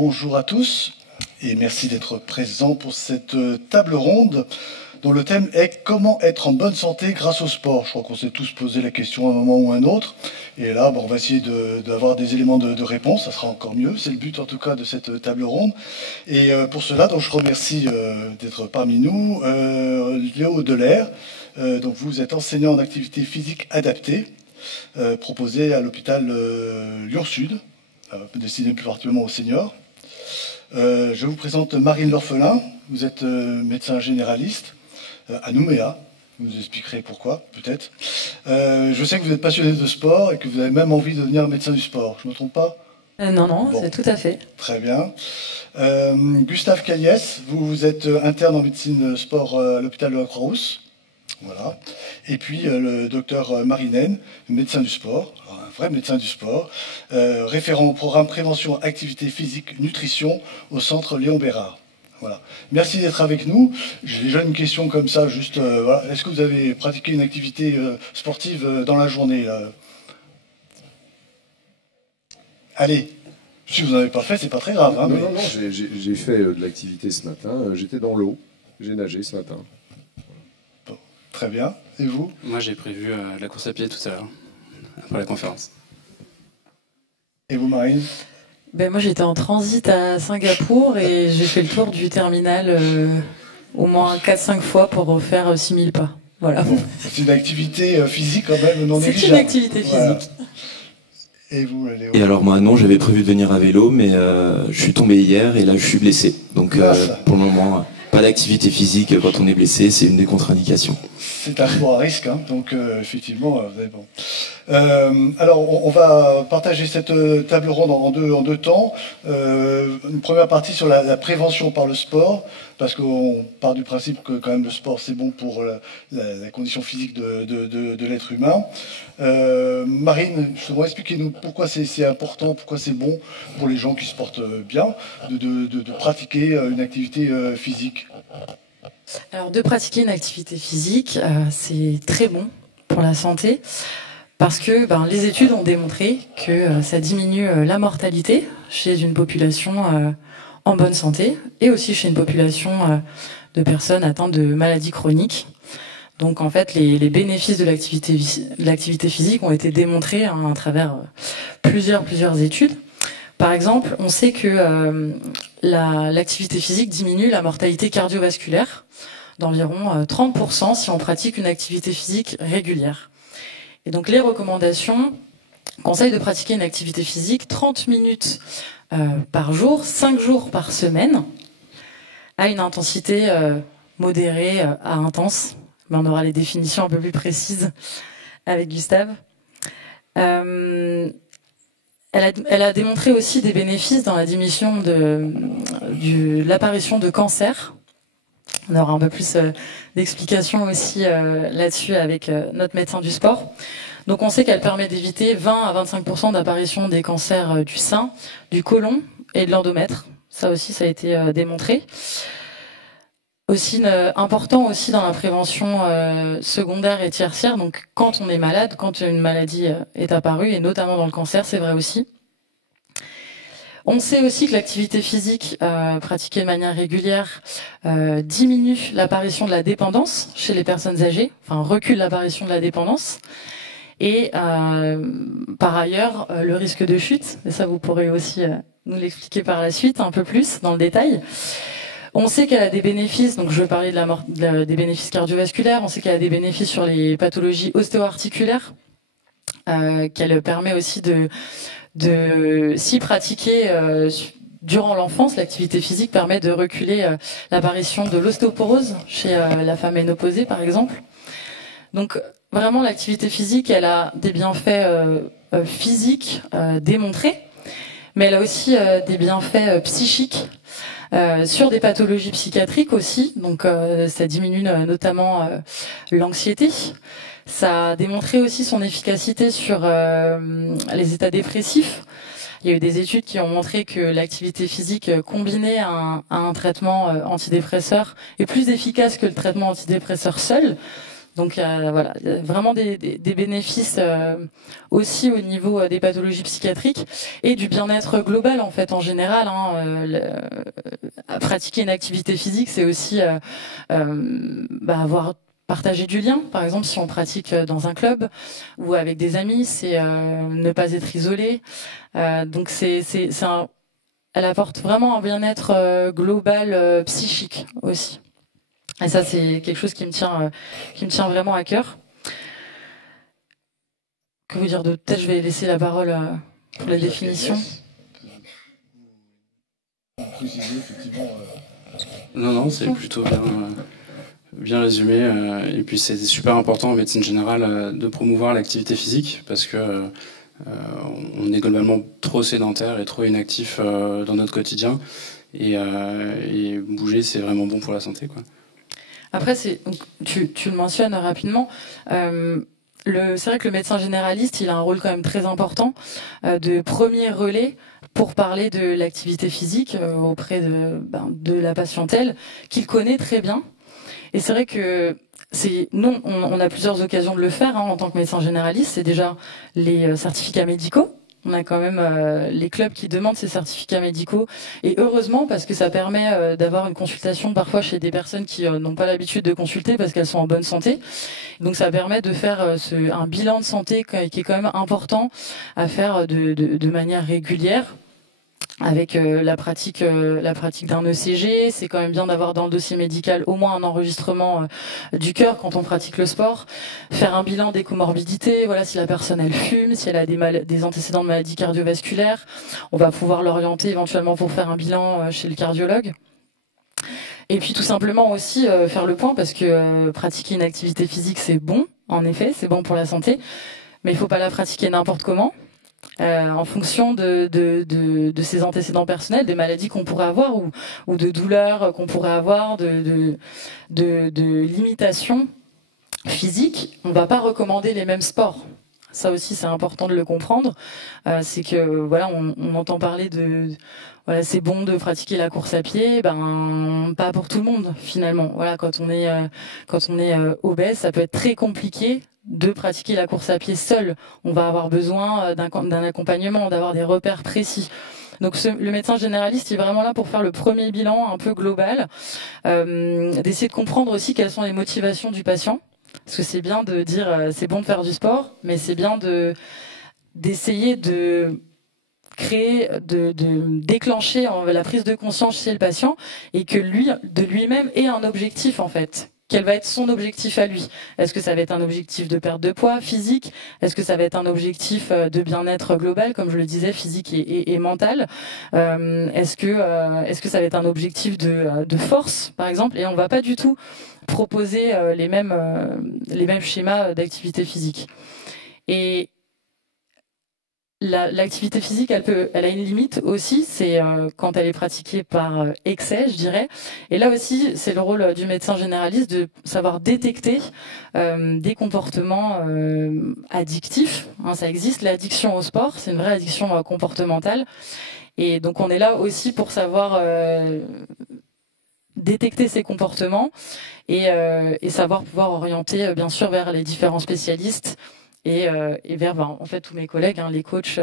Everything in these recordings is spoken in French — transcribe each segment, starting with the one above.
Bonjour à tous et merci d'être présents pour cette table ronde dont le thème est « Comment être en bonne santé grâce au sport ?» Je crois qu'on s'est tous posé la question à un moment ou à un autre. Et là, on va essayer d'avoir des éléments de réponse, ça sera encore mieux. C'est le but en tout cas de cette table ronde. Et pour cela, donc, je remercie d'être parmi nous Léo Delair. Donc vous êtes enseignant en activité physique adaptée, proposé à l'hôpital Lyon-Sud, destiné plus particulièrement aux seniors. Je vous présente Marine L'Orphelin. Vous êtes médecin généraliste à Nouméa. Vous nous expliquerez pourquoi, peut-être. Je sais que vous êtes passionné de sport et que vous avez même envie de devenir médecin du sport. Je ne me trompe pas? Non, bon, c'est tout à fait. Très bien. Gustave Caliès, vous êtes interne en médecine sport à l'hôpital de la Croix-Rousse. Voilà. Et puis le docteur Marinen, médecin du sport, un vrai médecin du sport, référent au programme prévention, activité physique, nutrition au centre Léon Bérard. Voilà. Merci d'être avec nous. J'ai déjà une question comme ça, juste, voilà. Est-ce que vous avez pratiqué une activité sportive dans la journée là? Allez, si vous n'en avez pas fait, c'est pas très grave. Hein, non, j'ai fait de l'activité ce matin. J'étais dans l'eau, j'ai nagé ce matin. Bon, très bien. Et vous? Moi, j'ai prévu la course à pied tout à l'heure, après la conférence. Et vous, Marine? Moi, j'étais en transit à Singapour et j'ai fait le tour du terminal au moins 4-5 fois pour refaire 6000 pas. Voilà. Bon, c'est une activité physique quand même non négligeable. C'est une activité physique. Voilà. Et vous, Léo? Et alors moi, non, j'avais prévu de venir à vélo, mais je suis tombé hier et là, je suis blessé. Donc pour le moment, pas d'activité physique quand on est blessé, c'est une des contre-indications. C'est un sport à risque, hein, donc effectivement, vous avez bon. Alors, on va partager cette table ronde en deux temps. Une première partie sur la prévention par le sport, parce qu'on part du principe que quand même le sport c'est bon pour la condition physique de l'être humain. Marine, justement, expliquez-nous pourquoi c'est important, pourquoi c'est bon pour les gens qui se portent bien de pratiquer une activité physique. Alors, de pratiquer une activité physique, c'est très bon pour la santé parce que les études ont démontré que ça diminue la mortalité chez une population en bonne santé et aussi chez une population de personnes atteintes de maladies chroniques. Donc, en fait, les bénéfices de l'activité physique ont été démontrés à travers plusieurs études. Par exemple, on sait que l'activité physique diminue la mortalité cardiovasculaire d'environ 30% si on pratique une activité physique régulière. Et donc les recommandations conseillent de pratiquer une activité physique 30 minutes par jour, 5 jours par semaine, à une intensité modérée à intense. Mais on aura les définitions un peu plus précises avec Gustave. Elle a démontré aussi des bénéfices dans la diminution de l'apparition de cancer. On aura un peu plus d'explications aussi là-dessus avec notre médecin du sport. Donc on sait qu'elle permet d'éviter 20 à 25% d'apparition des cancers du sein, du côlon et de l'endomètre. Ça aussi, ça a été démontré. Aussi important aussi dans la prévention secondaire et tertiaire. Donc quand on est malade, quand une maladie est apparue, et notamment dans le cancer, c'est vrai aussi. On sait aussi que l'activité physique pratiquée de manière régulière diminue l'apparition de la dépendance chez les personnes âgées, enfin recule l'apparition de la dépendance. Et par ailleurs, le risque de chute, et ça vous pourrez aussi nous l'expliquer par la suite un peu plus dans le détail. On sait qu'elle a des bénéfices, donc je vais parler des bénéfices cardiovasculaires, on sait qu'elle a des bénéfices sur les pathologies ostéo-articulaires, qu'elle permet aussi de s'y pratiquer durant l'enfance. L'activité physique permet de reculer l'apparition de l'ostéoporose chez la femme ménopausée, par exemple. Donc vraiment, l'activité physique, elle a des bienfaits physiques démontrés, mais elle a aussi des bienfaits psychiques sur des pathologies psychiatriques aussi. Donc ça diminue notamment l'anxiété. Ça a démontré aussi son efficacité sur les états dépressifs. Il y a eu des études qui ont montré que l'activité physique combinée à un traitement antidépresseur est plus efficace que le traitement antidépresseur seul. Donc voilà, il y a vraiment des bénéfices aussi au niveau des pathologies psychiatriques et du bien-être global en fait en général. Pratiquer une activité physique, c'est aussi avoir partager du lien. Par exemple, si on pratique dans un club ou avec des amis, c'est ne pas être isolé. Donc elle apporte vraiment un bien-être global psychique aussi. Et ça, c'est quelque chose qui me tient vraiment à cœur. Que vous dire d'autre? Peut-être je vais laisser la parole pour la définition. Non, c'est plutôt bien résumé. Et puis c'est super important en médecine générale de promouvoir l'activité physique parce que on est globalement trop sédentaire et trop inactif dans notre quotidien. Et bouger, c'est vraiment bon pour la santé, quoi. Après, tu le mentionnes rapidement. C'est vrai que le médecin généraliste, il a un rôle quand même très important de premier relais pour parler de l'activité physique auprès de la patientèle qu'il connaît très bien. Et c'est vrai que nous, on a plusieurs occasions de le faire en tant que médecin généraliste. C'est déjà les certificats médicaux. On a quand même les clubs qui demandent ces certificats médicaux et heureusement parce que ça permet d'avoir une consultation parfois chez des personnes qui n'ont pas l'habitude de consulter parce qu'elles sont en bonne santé. Donc ça permet de faire un bilan de santé qui est quand même important à faire de manière régulière. Avec la pratique d'un ECG, c'est quand même bien d'avoir dans le dossier médical au moins un enregistrement du cœur quand on pratique le sport, faire un bilan des comorbidités, voilà, si la personne elle fume, si elle a des antécédents de maladies cardiovasculaires, on va pouvoir l'orienter éventuellement pour faire un bilan chez le cardiologue. Et puis tout simplement aussi faire le point parce que pratiquer une activité physique c'est bon, en effet, c'est bon pour la santé, mais il faut pas la pratiquer n'importe comment. En fonction de ses antécédents personnels, des maladies qu'on pourrait avoir ou de douleurs qu'on pourrait avoir, de limitations physiques, on ne va pas recommander les mêmes sports. Ça aussi, c'est important de le comprendre. C'est que voilà, on entend parler voilà, c'est bon de pratiquer la course à pied, pas pour tout le monde finalement. Voilà, quand on est obèse, ça peut être très compliqué de pratiquer la course à pied seul. On va avoir besoin d'un accompagnement, d'avoir des repères précis. Donc le médecin généraliste est vraiment là pour faire le premier bilan un peu global, d'essayer de comprendre aussi quelles sont les motivations du patient. Parce que c'est bien de dire c'est bon de faire du sport, mais c'est bien d'essayer de créer, de déclencher la prise de conscience chez le patient et que de lui-même ait un objectif en fait. Quel va être son objectif à lui? Est-ce que ça va être un objectif de perte de poids physique? Est-ce que ça va être un objectif de bien-être global, comme je le disais, physique et mental? Est-ce que ça va être un objectif de force, par exemple? Et on va pas du tout proposer les mêmes schémas d'activité physique. Et l'activité physique, elle a une limite aussi, c'est quand elle est pratiquée par excès, je dirais. Et là aussi, c'est le rôle du médecin généraliste de savoir détecter des comportements addictifs. Ça existe, l'addiction au sport, c'est une vraie addiction comportementale. Et donc on est là aussi pour savoir détecter ces comportements et savoir pouvoir orienter bien sûr vers les différents spécialistes. Et vers en fait tous mes collègues, les coachs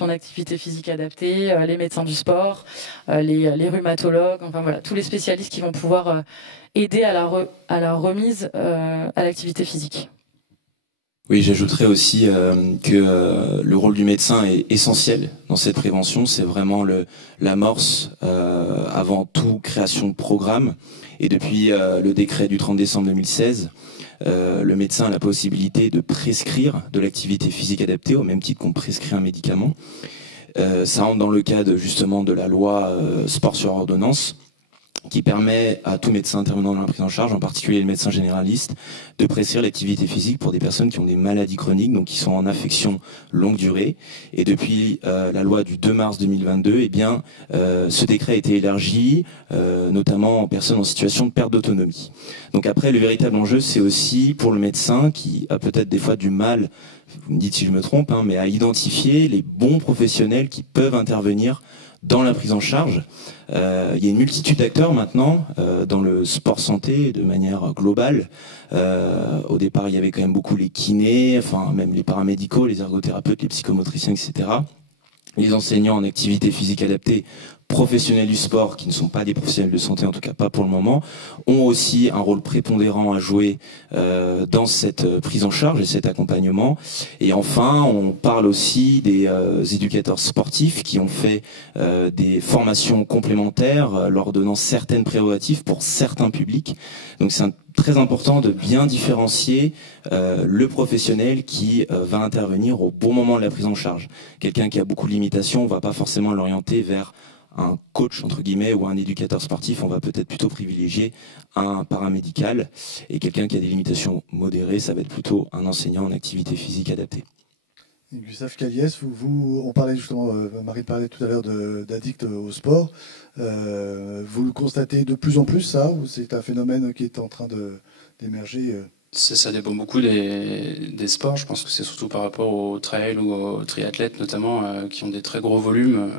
en activité physique adaptée, les médecins du sport, les rhumatologues, enfin voilà, tous les spécialistes qui vont pouvoir aider à la remise à l'activité physique. Oui, j'ajouterais aussi que le rôle du médecin est essentiel dans cette prévention. C'est vraiment l'amorce, avant tout création de programme. Et depuis le décret du 30 décembre 2016, le médecin a la possibilité de prescrire de l'activité physique adaptée au même titre qu'on prescrit un médicament. Ça rentre dans le cadre justement de la loi sport sur ordonnance qui permet à tout médecin intervenant dans la prise en charge, en particulier le médecin généraliste, de prescrire l'activité physique pour des personnes qui ont des maladies chroniques, donc qui sont en affection longue durée. Et depuis la loi du 2 mars 2022, ce décret a été élargi, notamment en personnes en situation de perte d'autonomie. Donc après, le véritable enjeu, c'est aussi pour le médecin qui a peut-être des fois du mal, vous me dites si je me trompe, mais à identifier les bons professionnels qui peuvent intervenir dans la prise en charge. Il y a une multitude d'acteurs maintenant dans le sport santé de manière globale. Au départ, il y avait quand même beaucoup les kinés, enfin même les paramédicaux, les ergothérapeutes, les psychomotriciens, etc. Les enseignants en activité physique adaptée, professionnels du sport, qui ne sont pas des professionnels de santé, en tout cas pas pour le moment, ont aussi un rôle prépondérant à jouer dans cette prise en charge et cet accompagnement. Et enfin, on parle aussi des éducateurs sportifs qui ont fait des formations complémentaires, leur donnant certaines prérogatives pour certains publics. Donc c'est très important de bien différencier le professionnel qui va intervenir au bon moment de la prise en charge. Quelqu'un qui a beaucoup de limitations, on va pas forcément l'orienter vers un coach entre guillemets ou un éducateur sportif, on va peut-être plutôt privilégier un paramédical, et quelqu'un qui a des limitations modérées, ça va être plutôt un enseignant en activité physique adaptée. Gustave Caliès, on parlait justement, Marie parlait tout à l'heure d'addict au sport. Vous le constatez de plus en plus ça, ou c'est un phénomène qui est en train d'émerger Ça dépend beaucoup des sports. Je pense que c'est surtout par rapport au trail ou aux triathlètes notamment, qui ont des très gros volumes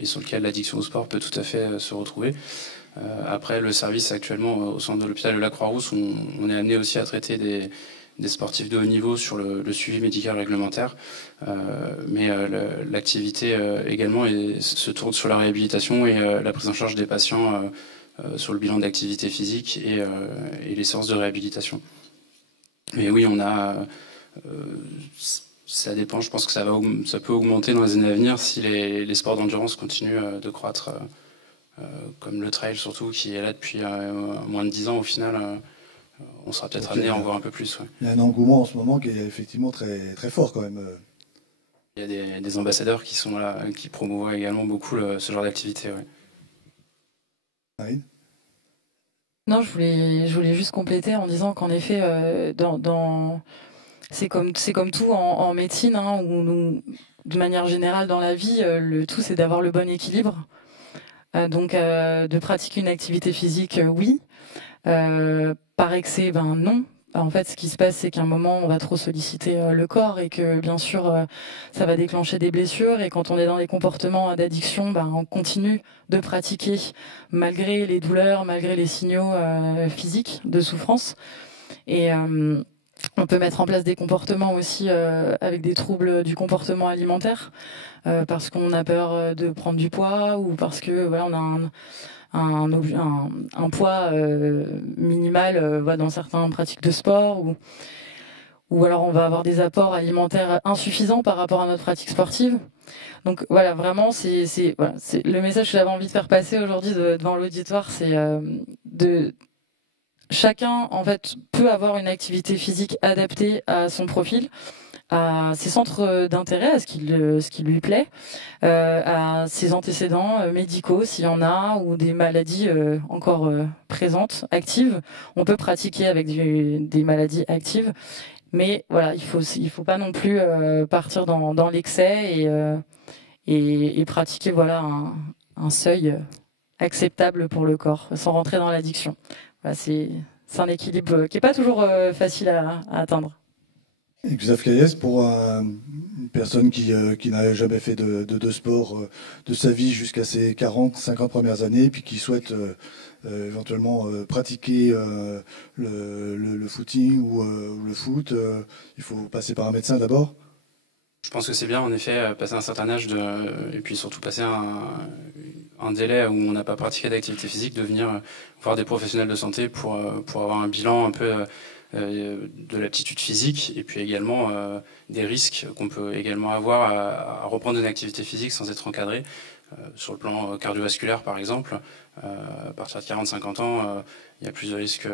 et sur lesquels l'addiction au sport peut tout à fait se retrouver. Après, le service actuellement au centre de l'hôpital de la Croix-Rousse, on est amené aussi à traiter des sportifs de haut niveau sur le suivi médical réglementaire. Mais l'activité également se tourne sur la réhabilitation et la prise en charge des patients sur le bilan d'activité physique et les séances de réhabilitation. Mais oui, on a... ça dépend, je pense que ça peut augmenter dans les années à venir si les sports d'endurance continuent de croître, comme le trail surtout, qui est là depuis moins de 10 ans au final. On sera peut-être amené à en voir un peu plus. Ouais. Il y a un engouement en ce moment qui est effectivement très, très fort quand même. Il y a des ambassadeurs qui sont là, qui promouvoient également beaucoup ce genre d'activité. Ouais. Marine ? Non, je voulais juste compléter en disant qu'en effet, c'est comme tout en médecine, hein, où de manière générale dans la vie, le tout c'est d'avoir le bon équilibre. Donc de pratiquer une activité physique, oui. Par excès, ben non. En fait, ce qui se passe, c'est qu'à un moment, on va trop solliciter le corps et que, bien sûr, ça va déclencher des blessures. Et quand on est dans des comportements d'addiction, ben, on continue de pratiquer malgré les douleurs, malgré les signaux physiques de souffrance. Et on peut mettre en place des comportements aussi avec des troubles du comportement alimentaire, parce qu'on a peur de prendre du poids ou parce que voilà, on a un poids minimal dans certaines pratiques de sport, ou alors on va avoir des apports alimentaires insuffisants par rapport à notre pratique sportive. Donc voilà, vraiment, c'est le message que j'avais envie de faire passer aujourd'hui devant l'auditoire, c'est de chacun en fait peut avoir une activité physique adaptée à son profil, à ses centres d'intérêt, à ce qui lui plaît, à ses antécédents médicaux s'il y en a, ou des maladies encore présentes, actives. On peut pratiquer avec des maladies actives, mais voilà, il faut pas non plus partir dans l'excès et pratiquer voilà un seuil acceptable pour le corps, sans rentrer dans l'addiction. Voilà, c'est un équilibre qui est pas toujours facile à atteindre. Et Gustave Caliès, pour une personne qui n'a jamais fait de sport de sa vie jusqu'à ses 40-50 premières années, puis qui souhaite éventuellement pratiquer le footing ou le foot, il faut passer par un médecin d'abord ? Je pense que c'est bien, en effet, passer un certain âge, et puis surtout passer un délai où on n'a pas pratiqué d'activité physique, de venir voir des professionnels de santé pour avoir un bilan un peu de l'aptitude physique, et puis également des risques qu'on peut également avoir à reprendre une activité physique sans être encadré. Sur le plan cardiovasculaire, par exemple, à partir de 40-50 ans, il y a plus de risques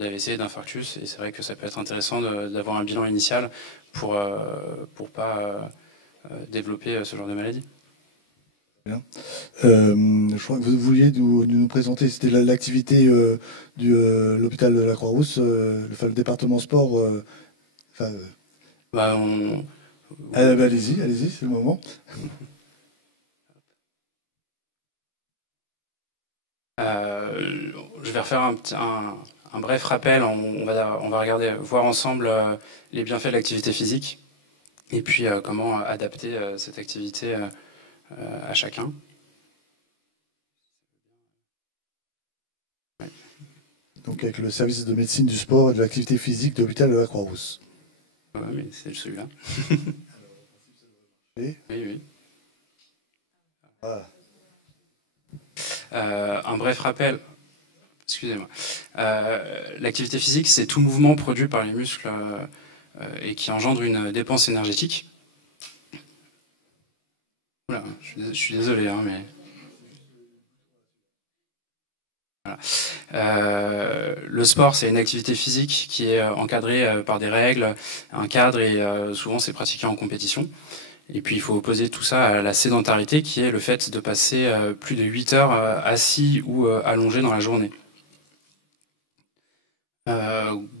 d'AVC, d'infarctus, et c'est vrai que ça peut être intéressant d'avoir un bilan initial pour pas développer ce genre de maladie. Bien. Je crois que vous vouliez nous présenter, c'était l'activité de l'hôpital de la Croix-Rousse, le département sport. Allez-y, c'est le moment. Je vais refaire un bref rappel. On va voir ensemble les bienfaits de l'activité physique et puis comment adapter cette activité à chacun. donc avec le service de médecine du sport et de l'activité physique de l'hôpital de la Croix-Rousse. Ouais, mais c'est celui-là. Oui. Oui. Voilà. Un bref rappel. Excusez-moi. L'activité physique, c'est tout mouvement produit par les muscles et qui engendre une dépense énergétique. Oula, je suis désolé, hein, mais... Voilà. Le sport, c'est une activité physique qui est encadrée par des règles, un cadre, et souvent c'est pratiqué en compétition. Et puis il faut opposer tout ça à la sédentarité, qui est le fait de passer plus de 8 heures assis ou allongé dans la journée.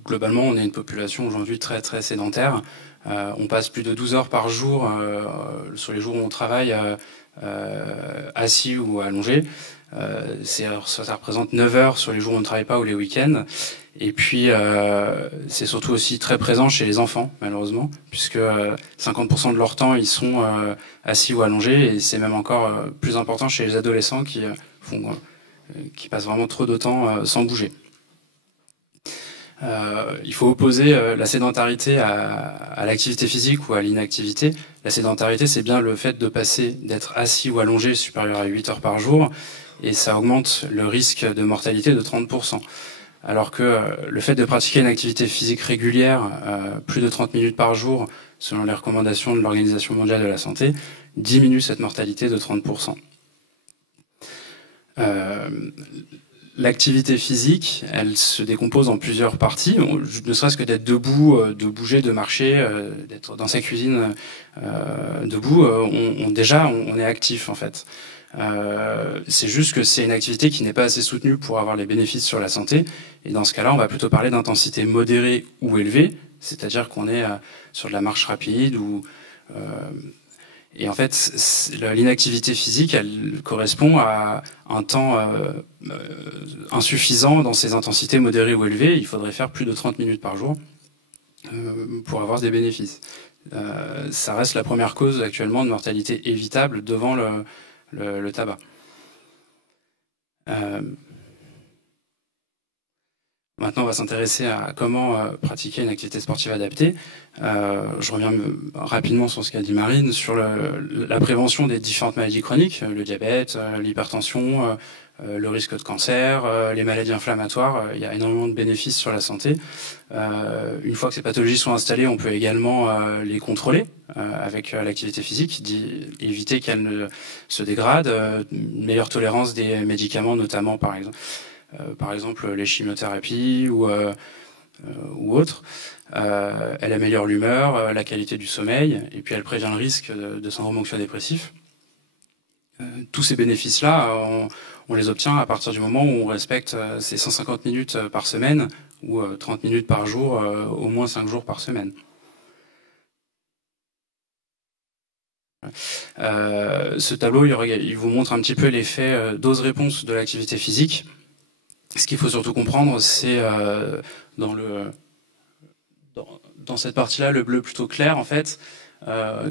Globalement, on est une population aujourd'hui très très sédentaire. On passe plus de 12 heures par jour sur les jours où on travaille assis ou allongé. Ça représente 9 heures sur les jours où on ne travaille pas ou les week-ends. Et puis, c'est surtout aussi très présent chez les enfants, malheureusement, puisque 50% de leur temps, ils sont assis ou allongés, et c'est même encore plus important chez les adolescents qui passent vraiment trop de temps sans bouger. Il faut opposer la sédentarité à l'activité physique ou à l'inactivité. La sédentarité, c'est bien le fait de passer d'être assis ou allongé supérieur à 8 heures par jour, et ça augmente le risque de mortalité de 30%. Alors que le fait de pratiquer une activité physique régulière, plus de 30 minutes par jour, selon les recommandations de l'Organisation mondiale de la santé, diminue cette mortalité de 30%. L'activité physique, elle se décompose en plusieurs parties. Ne serait-ce que d'être debout, de bouger, de marcher, d'être dans sa cuisine debout, on est actif en fait. C'est juste que c'est une activité qui n'est pas assez soutenue pour avoir les bénéfices sur la santé. Et dans ce cas-là, on va plutôt parler d'intensité modérée ou élevée, c'est-à-dire qu'on est sur de la marche rapide ou et en fait, l'inactivité physique, elle correspond à un temps insuffisant dans ces intensités modérées ou élevées. Il faudrait faire plus de 30 minutes par jour pour avoir des bénéfices. Ça reste la première cause actuellement de mortalité évitable devant le tabac. Maintenant, on va s'intéresser à comment pratiquer une activité sportive adaptée. Je reviens rapidement sur ce qu'a dit Marine, sur la prévention des différentes maladies chroniques, le diabète, l'hypertension, le risque de cancer, les maladies inflammatoires. Il y a énormément de bénéfices sur la santé. Une fois que ces pathologies sont installées, on peut également les contrôler avec l'activité physique, éviter qu'elles ne se dégradent, une meilleure tolérance des médicaments, notamment par exemple les chimiothérapies ou autres. Elle améliore l'humeur, la qualité du sommeil, et puis elle prévient le risque de syndrome anxio-dépressif. Tous ces bénéfices-là, on les obtient à partir du moment où on respecte ces 150 minutes par semaine ou 30 minutes par jour, au moins 5 jours par semaine. Ce tableau, il vous montre un petit peu l'effet dose-réponse de l'activité physique. Ce qu'il faut surtout comprendre, c'est dans cette partie-là, le bleu plutôt clair, en fait,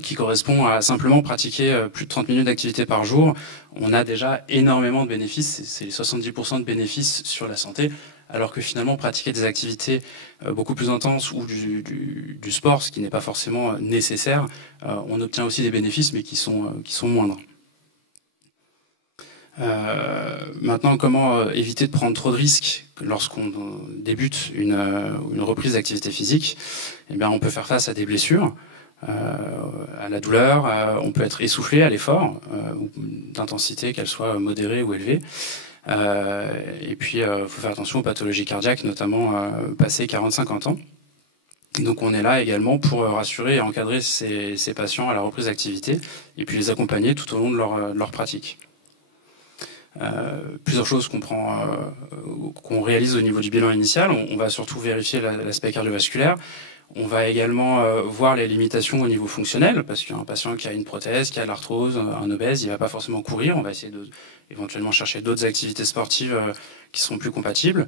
qui correspond à simplement pratiquer plus de 30 minutes d'activité par jour. On a déjà énormément de bénéfices, c'est les 70% de bénéfices sur la santé, alors que finalement, pratiquer des activités beaucoup plus intenses ou du sport, ce qui n'est pas forcément nécessaire, on obtient aussi des bénéfices, mais qui sont moindres. Maintenant, comment éviter de prendre trop de risques lorsqu'on débute une reprise d'activité physique? Eh bien, on peut faire face à des blessures, à la douleur, on peut être essoufflé à l'effort, d'intensité, qu'elle soit modérée ou élevée. Et puis, il faut faire attention aux pathologies cardiaques, notamment passé 40-50 ans. Donc on est là également pour rassurer et encadrer ces patients à la reprise d'activité et puis les accompagner tout au long de leur pratique. Plusieurs choses qu'on réalise au niveau du bilan initial. On va surtout vérifier l'aspect cardiovasculaire. On va également voir les limitations au niveau fonctionnel, parce qu'un patient qui a une prothèse, qui a de l'arthrose, un obèse, il ne va pas forcément courir. On va essayer éventuellement chercher d'autres activités sportives qui seront plus compatibles.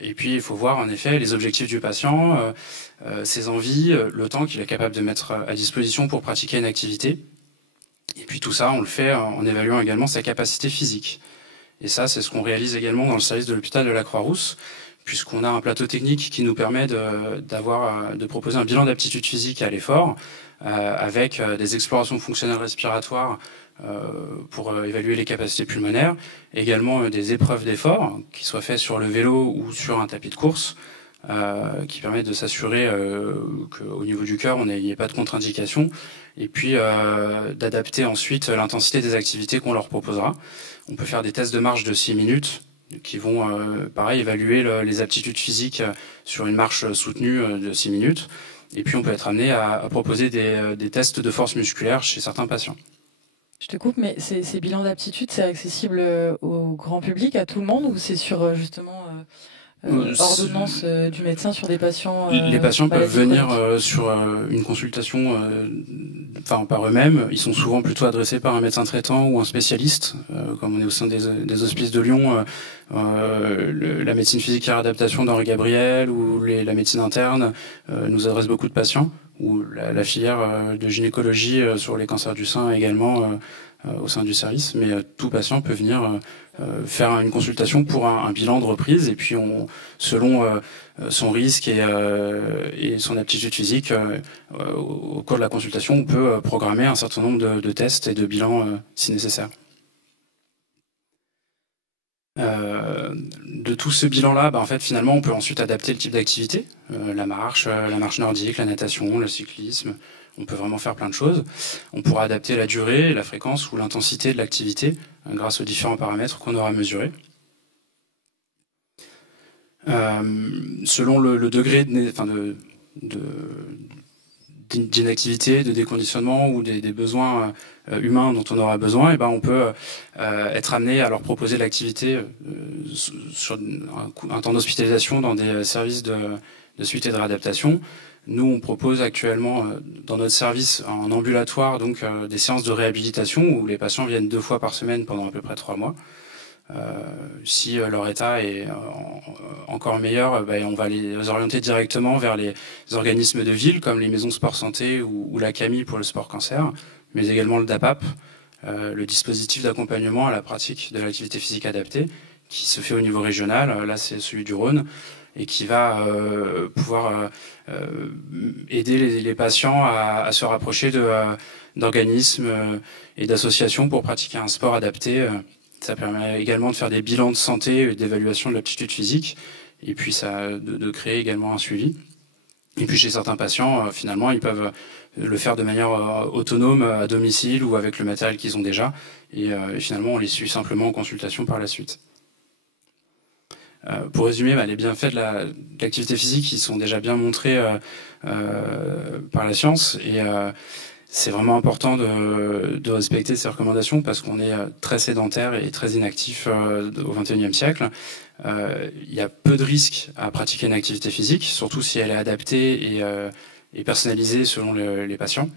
Et puis il faut voir en effet les objectifs du patient, ses envies, le temps qu'il est capable de mettre à disposition pour pratiquer une activité. Et puis tout ça, on le fait en évaluant également sa capacité physique. Et ça, c'est ce qu'on réalise également dans le service de l'hôpital de la Croix-Rousse, puisqu'on a un plateau technique qui nous permet de proposer un bilan d'aptitude physique à l'effort, avec des explorations fonctionnelles respiratoires pour évaluer les capacités pulmonaires, également des épreuves d'effort, qui soient faites sur le vélo ou sur un tapis de course, qui permettent de s'assurer qu'au niveau du cœur, il n'y ait pas de contre-indication, et puis d'adapter ensuite l'intensité des activités qu'on leur proposera. On peut faire des tests de marche de 6 minutes, qui vont, pareil, évaluer les aptitudes physiques sur une marche soutenue de 6 minutes. Et puis on peut être amené à proposer des tests de force musculaire chez certains patients. Je te coupe, mais ces bilans d'aptitude, c'est accessible au grand public, à tout le monde, ou c'est sur justement ordonnance du médecin sur des patients Les patients peuvent venir sur une consultation par eux-mêmes. Ils sont souvent plutôt adressés par un médecin traitant ou un spécialiste. Comme on est au sein des hospices de Lyon, la médecine physique et réadaptation d'Henri Gabriel ou la médecine interne nous adresse beaucoup de patients, ou la filière de gynécologie sur les cancers du sein également au sein du service. Mais tout patient peut venir faire une consultation pour un bilan de reprise, et puis selon son risque et son aptitude physique, au cours de la consultation, on peut programmer un certain nombre de tests et de bilans si nécessaire. De tout ce bilan-là, en fait, finalement, on peut ensuite adapter le type d'activité, la marche nordique, la natation, le cyclisme. On peut vraiment faire plein de choses. On pourra adapter la durée, la fréquence ou l'intensité de l'activité grâce aux différents paramètres qu'on aura mesurés. Selon le degré d'inactivité, de déconditionnement ou des besoins humains dont on aura besoin, on peut être amené à leur proposer l'activité sur un temps d'hospitalisation dans des services de suite et de réadaptation. Nous, on propose actuellement dans notre service en ambulatoire donc des séances de réhabilitation où les patients viennent 2 fois par semaine pendant à peu près 3 mois. Si leur état est encore meilleur, on va les orienter directement vers les organismes de ville comme les maisons sport santé ou la CAMI pour le sport cancer, mais également le DAPAP, le dispositif d'accompagnement à la pratique de l'activité physique adaptée, qui se fait au niveau régional. Là, c'est celui du Rhône, et qui va pouvoir aider les patients à se rapprocher d'organismes et d'associations pour pratiquer un sport adapté. Ça permet également de faire des bilans de santé et d'évaluation de l'aptitude physique, et puis de créer également un suivi. Et puis chez certains patients, finalement, ils peuvent le faire de manière autonome à domicile ou avec le matériel qu'ils ont déjà, et finalement on les suit simplement en consultation par la suite. Pour résumer, les bienfaits de l'activité physique, ils sont déjà bien montrés par la science, et c'est vraiment important de respecter ces recommandations parce qu'on est très sédentaire et très inactif au XXIe siècle. Il y a peu de risques à pratiquer une activité physique, surtout si elle est adaptée et personnalisée selon les patients.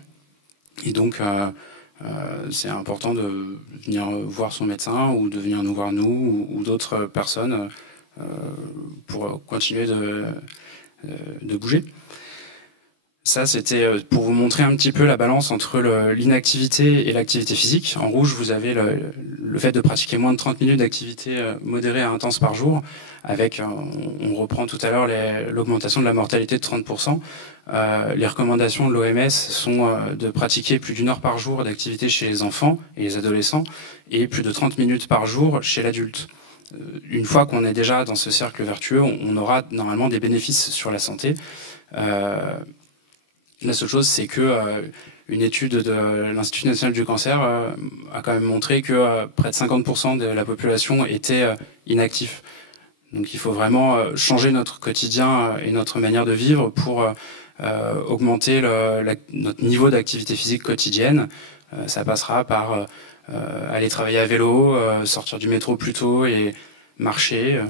Et donc, c'est important de venir voir son médecin ou de venir nous voir nous ou d'autres personnes pour continuer de bouger. Ça, c'était pour vous montrer un petit peu la balance entre l'inactivité et l'activité physique. En rouge, vous avez le fait de pratiquer moins de 30 minutes d'activité modérée à intense par jour, avec, on reprend tout à l'heure l'augmentation de la mortalité de 30%. Les recommandations de l'OMS sont de pratiquer plus d'1 heure par jour d'activité chez les enfants et les adolescents, et plus de 30 minutes par jour chez l'adulte. Une fois qu'on est déjà dans ce cercle vertueux, on aura normalement des bénéfices sur la santé. La seule chose, c'est que une étude de l'Institut national du cancer a quand même montré que près de 50% de la population était inactif. Donc il faut vraiment changer notre quotidien et notre manière de vivre pour augmenter notre niveau d'activité physique quotidienne. Ça passera par aller travailler à vélo, sortir du métro plus tôt et marcher.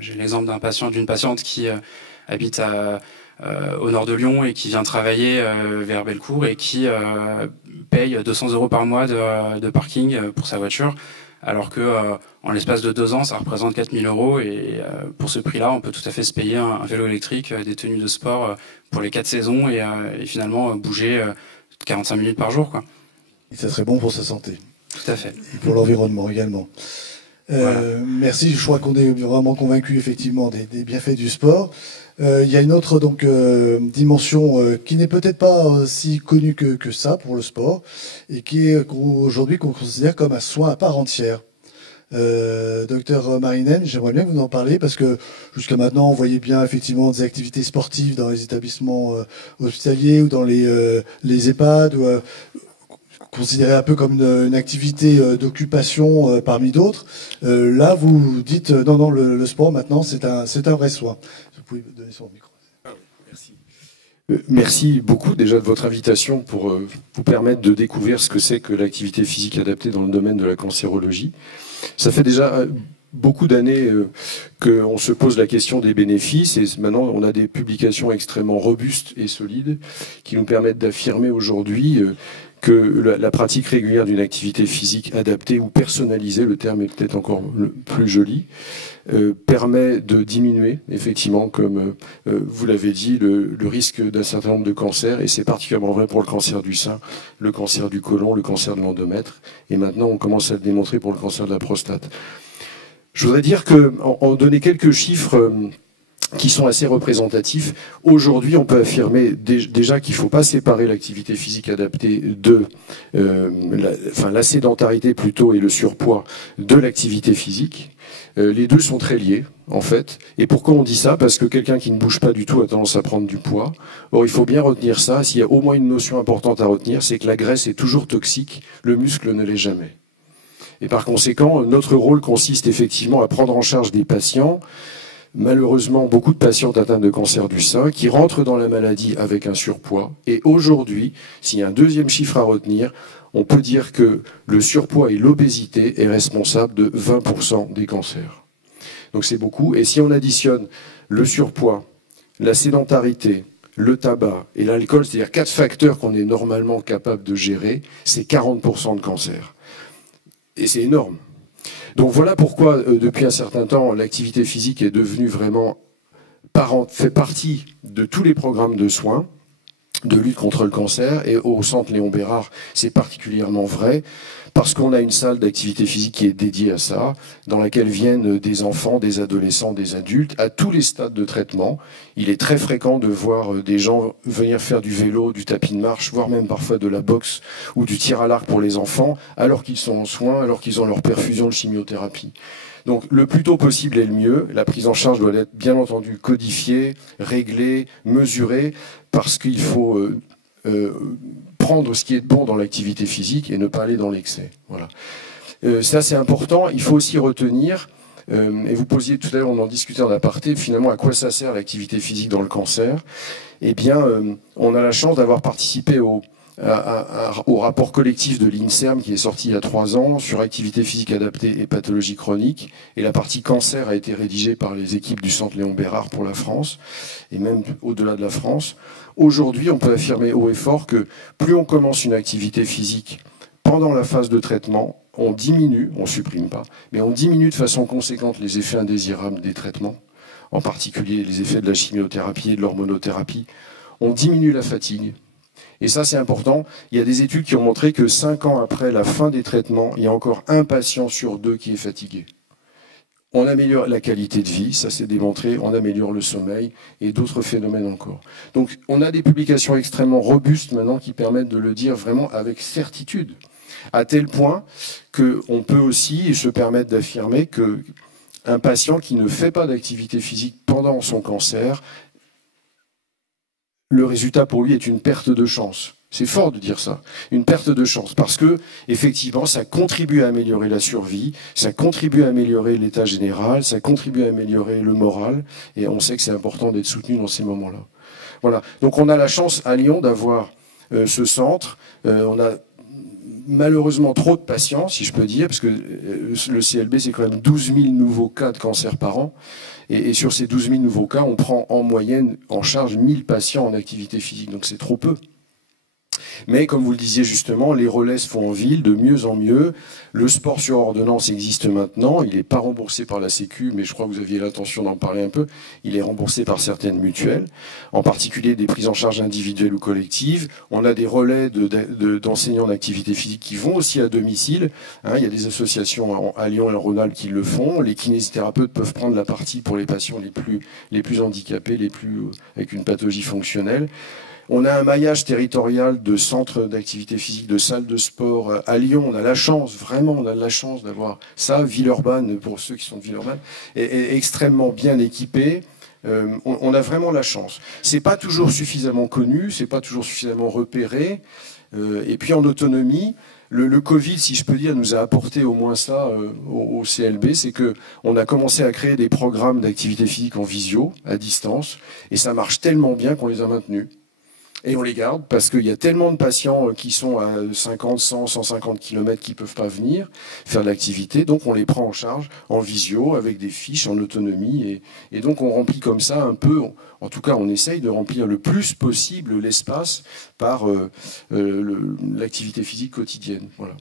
J'ai l'exemple d'une patiente qui habite au nord de Lyon et qui vient travailler vers Bellecour et qui paye 200 € par mois de parking pour sa voiture, alors que en l'espace de 2 ans, ça représente 4 000 €, et pour ce prix-là, on peut tout à fait se payer un vélo électrique, des tenues de sport pour les 4 saisons et finalement bouger 45 minutes par jour, quoi. Et ça serait bon pour sa santé. Tout à fait. Et pour l'environnement également. Voilà. Merci, je crois qu'on est vraiment convaincu effectivement des bienfaits du sport. Il y a une autre donc dimension qui n'est peut-être pas aussi connue que ça pour le sport et qui est aujourd'hui qu'on considère comme un soin à part entière. Docteur Marinen, j'aimerais bien que vous en parliez parce que jusqu'à maintenant on voyait bien effectivement des activités sportives dans les établissements hospitaliers ou dans les EHPAD ou, considéré un peu comme une activité d'occupation parmi d'autres. Là, vous dites non, le sport maintenant, c'est un vrai soin. Vous pouvez donner son micro. Merci. Merci beaucoup déjà de votre invitation pour vous permettre de découvrir ce que c'est que l'activité physique adaptée dans le domaine de la cancérologie. Ça fait déjà beaucoup d'années qu'on se pose la question des bénéfices et maintenant on a des publications extrêmement robustes et solides qui nous permettent d'affirmer aujourd'hui que la pratique régulière d'une activité physique adaptée ou personnalisée, le terme est peut-être encore plus joli, permet de diminuer, effectivement, comme vous l'avez dit, le risque d'un certain nombre de cancers, et c'est particulièrement vrai pour le cancer du sein, le cancer du côlon, le cancer de l'endomètre, et maintenant on commence à le démontrer pour le cancer de la prostate. Je voudrais dire en donner quelques chiffres qui sont assez représentatifs. Aujourd'hui, on peut affirmer déjà qu'il ne faut pas séparer l'activité physique adaptée de la sédentarité plutôt et le surpoids de l'activité physique. Les deux sont très liés, en fait. Et pourquoi on dit ça? Parce que quelqu'un qui ne bouge pas du tout a tendance à prendre du poids. Or, il faut bien retenir ça. S'il y a au moins une notion importante à retenir, c'est que la graisse est toujours toxique, le muscle ne l'est jamais. Et par conséquent, notre rôle consiste effectivement à prendre en charge des patients, malheureusement beaucoup de patientes atteintes de cancer du sein, qui rentrent dans la maladie avec un surpoids. Et aujourd'hui, s'il y a un deuxième chiffre à retenir, on peut dire que le surpoids et l'obésité est responsable de 20% des cancers. Donc c'est beaucoup. Et si on additionne le surpoids, la sédentarité, le tabac et l'alcool, c'est-à-dire 4 facteurs qu'on est normalement capable de gérer, c'est 40% de cancer. Et c'est énorme. Donc voilà pourquoi, depuis un certain temps, l'activité physique est devenue vraiment fait partie de tous les programmes de soins, de lutte contre le cancer, et au centre Léon Bérard, c'est particulièrement vrai, parce qu'on a une salle d'activité physique qui est dédiée à ça, dans laquelle viennent des enfants, des adolescents, des adultes, à tous les stades de traitement. Il est très fréquent de voir des gens venir faire du vélo, du tapis de marche, voire même parfois de la boxe ou du tir à l'arc pour les enfants, alors qu'ils sont en soins, alors qu'ils ont leur perfusion de chimiothérapie. Donc le plus tôt possible est le mieux. La prise en charge doit être bien entendu codifiée, réglée, mesurée, parce qu'il faut prendre ce qui est bon dans l'activité physique et ne pas aller dans l'excès. Voilà. Ça c'est important. Il faut aussi retenir, et vous posiez tout à l'heure, on en discutait en aparté, finalement à quoi ça sert l'activité physique dans le cancer? Eh bien, on a la chance d'avoir participé au rapport collectif de l'INSERM qui est sorti il y a 3 ans sur activité physique adaptée et pathologie chronique. Et la partie cancer a été rédigée par les équipes du centre Léon Bérard pour la France et même au-delà de la France. Aujourd'hui, on peut affirmer haut et fort que plus on commence une activité physique pendant la phase de traitement, on diminue, on ne supprime pas, mais on diminue de façon conséquente les effets indésirables des traitements, en particulier les effets de la chimiothérapie et de l'hormonothérapie. On diminue la fatigue. Et ça, c'est important. Il y a des études qui ont montré que 5 ans après la fin des traitements, il y a encore un patient sur 2 qui est fatigué. On améliore la qualité de vie, ça c'est démontré, on améliore le sommeil et d'autres phénomènes encore. Donc on a des publications extrêmement robustes maintenant qui permettent de le dire vraiment avec certitude, à tel point qu'on peut aussi se permettre d'affirmer qu'un patient qui ne fait pas d'activité physique pendant son cancer, le résultat pour lui est une perte de chance. C'est fort de dire ça, une perte de chance, parce que effectivement, ça contribue à améliorer la survie, ça contribue à améliorer l'état général, ça contribue à améliorer le moral, et on sait que c'est important d'être soutenu dans ces moments-là. Voilà. Donc on a la chance à Lyon d'avoir ce centre. On a malheureusement trop de patients, si je peux dire, parce que le CLB, c'est quand même 12 000 nouveaux cas de cancer par an. Et sur ces 12 000 nouveaux cas, on prend en moyenne en charge 1000 patients en activité physique, donc c'est trop peu. Mais comme vous le disiez justement, les relais se font en ville de mieux en mieux. Le sport sur ordonnance existe maintenant. Il n'est pas remboursé par la Sécu, mais je crois que vous aviez l'intention d'en parler un peu. Il est remboursé par certaines mutuelles, en particulier des prises en charge individuelles ou collectives. On a des relais d'enseignants d'activité physique qui vont aussi à domicile. Hein, il y a des associations à Lyon et en Rhône-Alpes qui le font. Les kinésithérapeutes peuvent prendre la partie pour les patients les plus handicapés, avec une pathologie fonctionnelle. On a un maillage territorial de centres d'activité physique, de salles de sport à Lyon. On a la chance, vraiment, on a la chance d'avoir ça. Villeurbanne, pour ceux qui sont de Villeurbanne, est extrêmement bien équipée. On a vraiment la chance. C'est pas toujours suffisamment connu, c'est pas toujours suffisamment repéré. Et puis en autonomie, le Covid, si je peux dire, nous a apporté au moins ça au CLB, c'est que on a commencé à créer des programmes d'activité physique en visio, à distance, et ça marche tellement bien qu'on les a maintenus. Et on les garde parce qu'il y a tellement de patients qui sont à 50, 100, 150 km qui peuvent pas venir faire de l'activité. Donc on les prend en charge en visio avec des fiches en autonomie. Et donc on remplit comme ça un peu, en tout cas on essaye de remplir le plus possible l'espace par l'activité physique quotidienne. Voilà.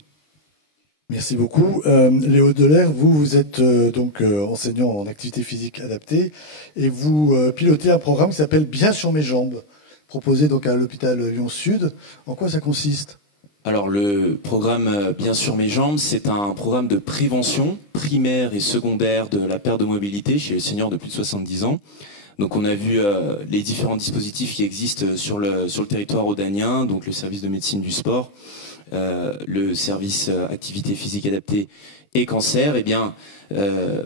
Merci beaucoup. Léo Delair, vous êtes donc enseignant en activité physique adaptée et vous pilotez un programme qui s'appelle Bien sur mes jambes, proposé donc à l'hôpital Lyon-Sud. En quoi ça consiste ? Alors le programme Bien sur mes jambes, c'est un programme de prévention primaire et secondaire de la perte de mobilité chez les seniors de plus de 70 ans. Donc on a vu les différents dispositifs qui existent sur le territoire rhodanien, donc le service de médecine du sport, le service activité physique adaptée et cancer. Eh bien,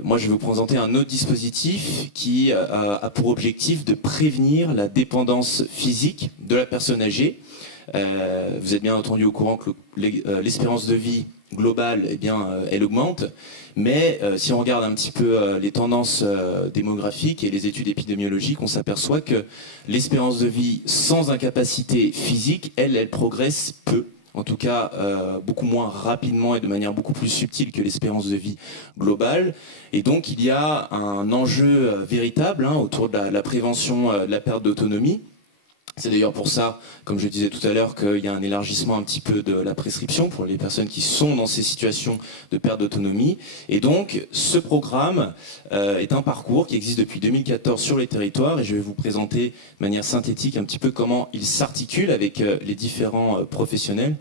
moi je vais vous présenter un autre dispositif qui a pour objectif de prévenir la dépendance physique de la personne âgée. Vous êtes bien entendu au courant que l'espérance de vie globale, eh bien, elle augmente. Mais si on regarde un petit peu les tendances démographiques et les études épidémiologiques, on s'aperçoit que l'espérance de vie sans incapacité physique, elle progresse peu. En tout cas, beaucoup moins rapidement et de manière beaucoup plus subtile que l'espérance de vie globale. Et donc, il y a un enjeu véritable autour de la prévention de la perte d'autonomie. C'est d'ailleurs pour ça, comme je disais tout à l'heure, qu'il y a un élargissement un petit peu de la prescription pour les personnes qui sont dans ces situations de perte d'autonomie. Et donc, ce programme est un parcours qui existe depuis 2014 sur les territoires et je vais vous présenter de manière synthétique un petit peu comment il s'articule avec les différents professionnels.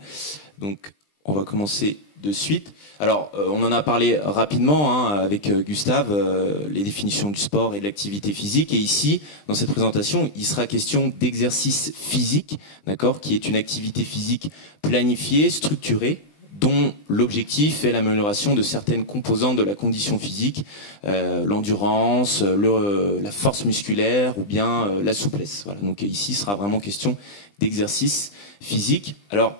Donc, on va commencer de suite. Alors, on en a parlé rapidement avec Gustave, les définitions du sport et de l'activité physique. Et ici, dans cette présentation, il sera question d'exercice physique, d'accord, qui est une activité physique planifiée, structurée, dont l'objectif est l'amélioration de certaines composantes de la condition physique, l'endurance, la force musculaire ou bien la souplesse. Voilà. Donc ici, il sera vraiment question d'exercice physique. Alors,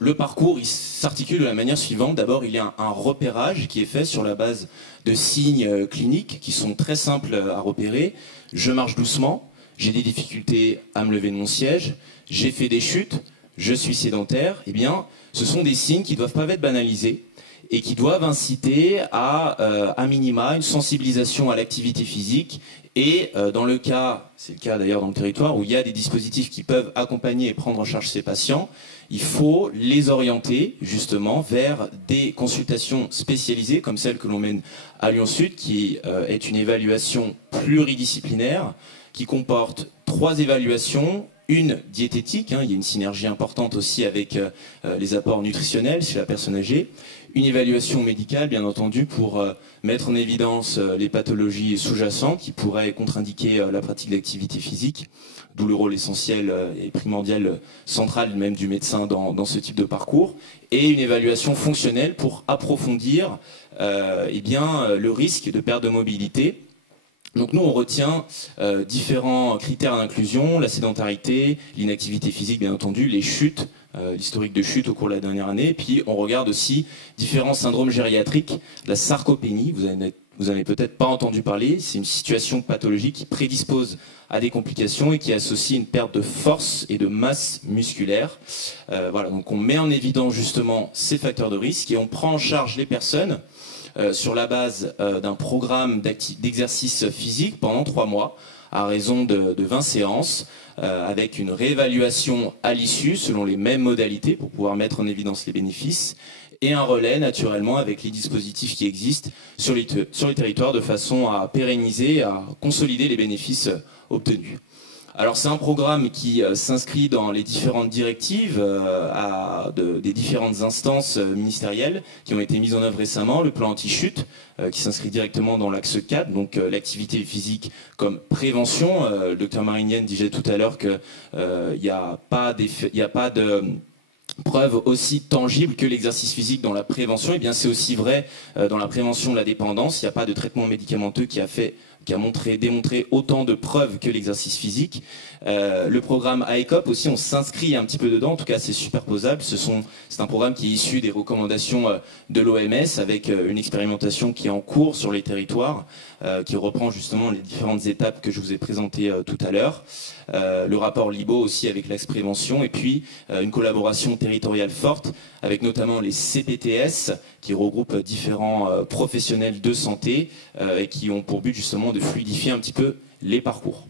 le parcours, il s'articule de la manière suivante. D'abord, il y a un repérage qui est fait sur la base de signes cliniques qui sont très simples à repérer. Je marche doucement, j'ai des difficultés à me lever de mon siège, j'ai fait des chutes, je suis sédentaire. Eh bien, ce sont des signes qui ne doivent pas être banalisés et qui doivent inciter à minima, une sensibilisation à l'activité physique. Et dans le cas, c'est le cas d'ailleurs dans le territoire, où il y a des dispositifs qui peuvent accompagner et prendre en charge ces patients, il faut les orienter justement vers des consultations spécialisées comme celle que l'on mène à Lyon-Sud, qui est une évaluation pluridisciplinaire qui comporte 3 évaluations. Une diététique, il y a une synergie importante aussi avec les apports nutritionnels chez la personne âgée. Une évaluation médicale, bien entendu, pour mettre en évidence les pathologies sous-jacentes qui pourraient contre-indiquer la pratique d'activité physique, d'où le rôle essentiel et primordial, central même du médecin dans ce type de parcours. Et une évaluation fonctionnelle pour approfondir le risque de perte de mobilité. Donc nous, on retient différents critères d'inclusion, la sédentarité, l'inactivité physique, bien entendu, les chutes, l'historique de chute au cours de la dernière année. Et puis, on regarde aussi différents syndromes gériatriques, la sarcopénie, vous avez peut-être pas entendu parler, c'est une situation pathologique qui prédispose à des complications et qui associe une perte de force et de masse musculaire. Voilà, donc on met en évidence justement ces facteurs de risque et on prend en charge les personnes sur la base d'un programme d'exercice physique pendant 3 mois, à raison de 20 séances, avec une réévaluation à l'issue selon les mêmes modalités pour pouvoir mettre en évidence les bénéfices, et un relais naturellement avec les dispositifs qui existent sur les territoires de façon à pérenniser, à consolider les bénéfices obtenus. Alors c'est un programme qui s'inscrit dans les différentes directives des différentes instances ministérielles qui ont été mises en œuvre récemment, le plan anti-chute qui s'inscrit directement dans l'axe 4, donc l'activité physique comme prévention. Le docteur Marinienne disait tout à l'heure qu'il n'y a pas de preuve aussi tangible que l'exercice physique dans la prévention. Et bien c'est aussi vrai dans la prévention de la dépendance. Il n'y a pas de traitement médicamenteux qui a démontré autant de preuves que l'exercice physique. Le programme AECOP aussi, on s'inscrit un petit peu dedans, en tout cas c'est superposable. C'est un programme qui est issu des recommandations de l'OMS avec une expérimentation qui est en cours sur les territoires, qui reprend justement les différentes étapes que je vous ai présentées tout à l'heure. Le rapport LIBO aussi avec l'axe prévention, et puis une collaboration territoriale forte avec notamment les CPTS qui regroupent différents professionnels de santé et qui ont pour but justement de fluidifier un petit peu les parcours.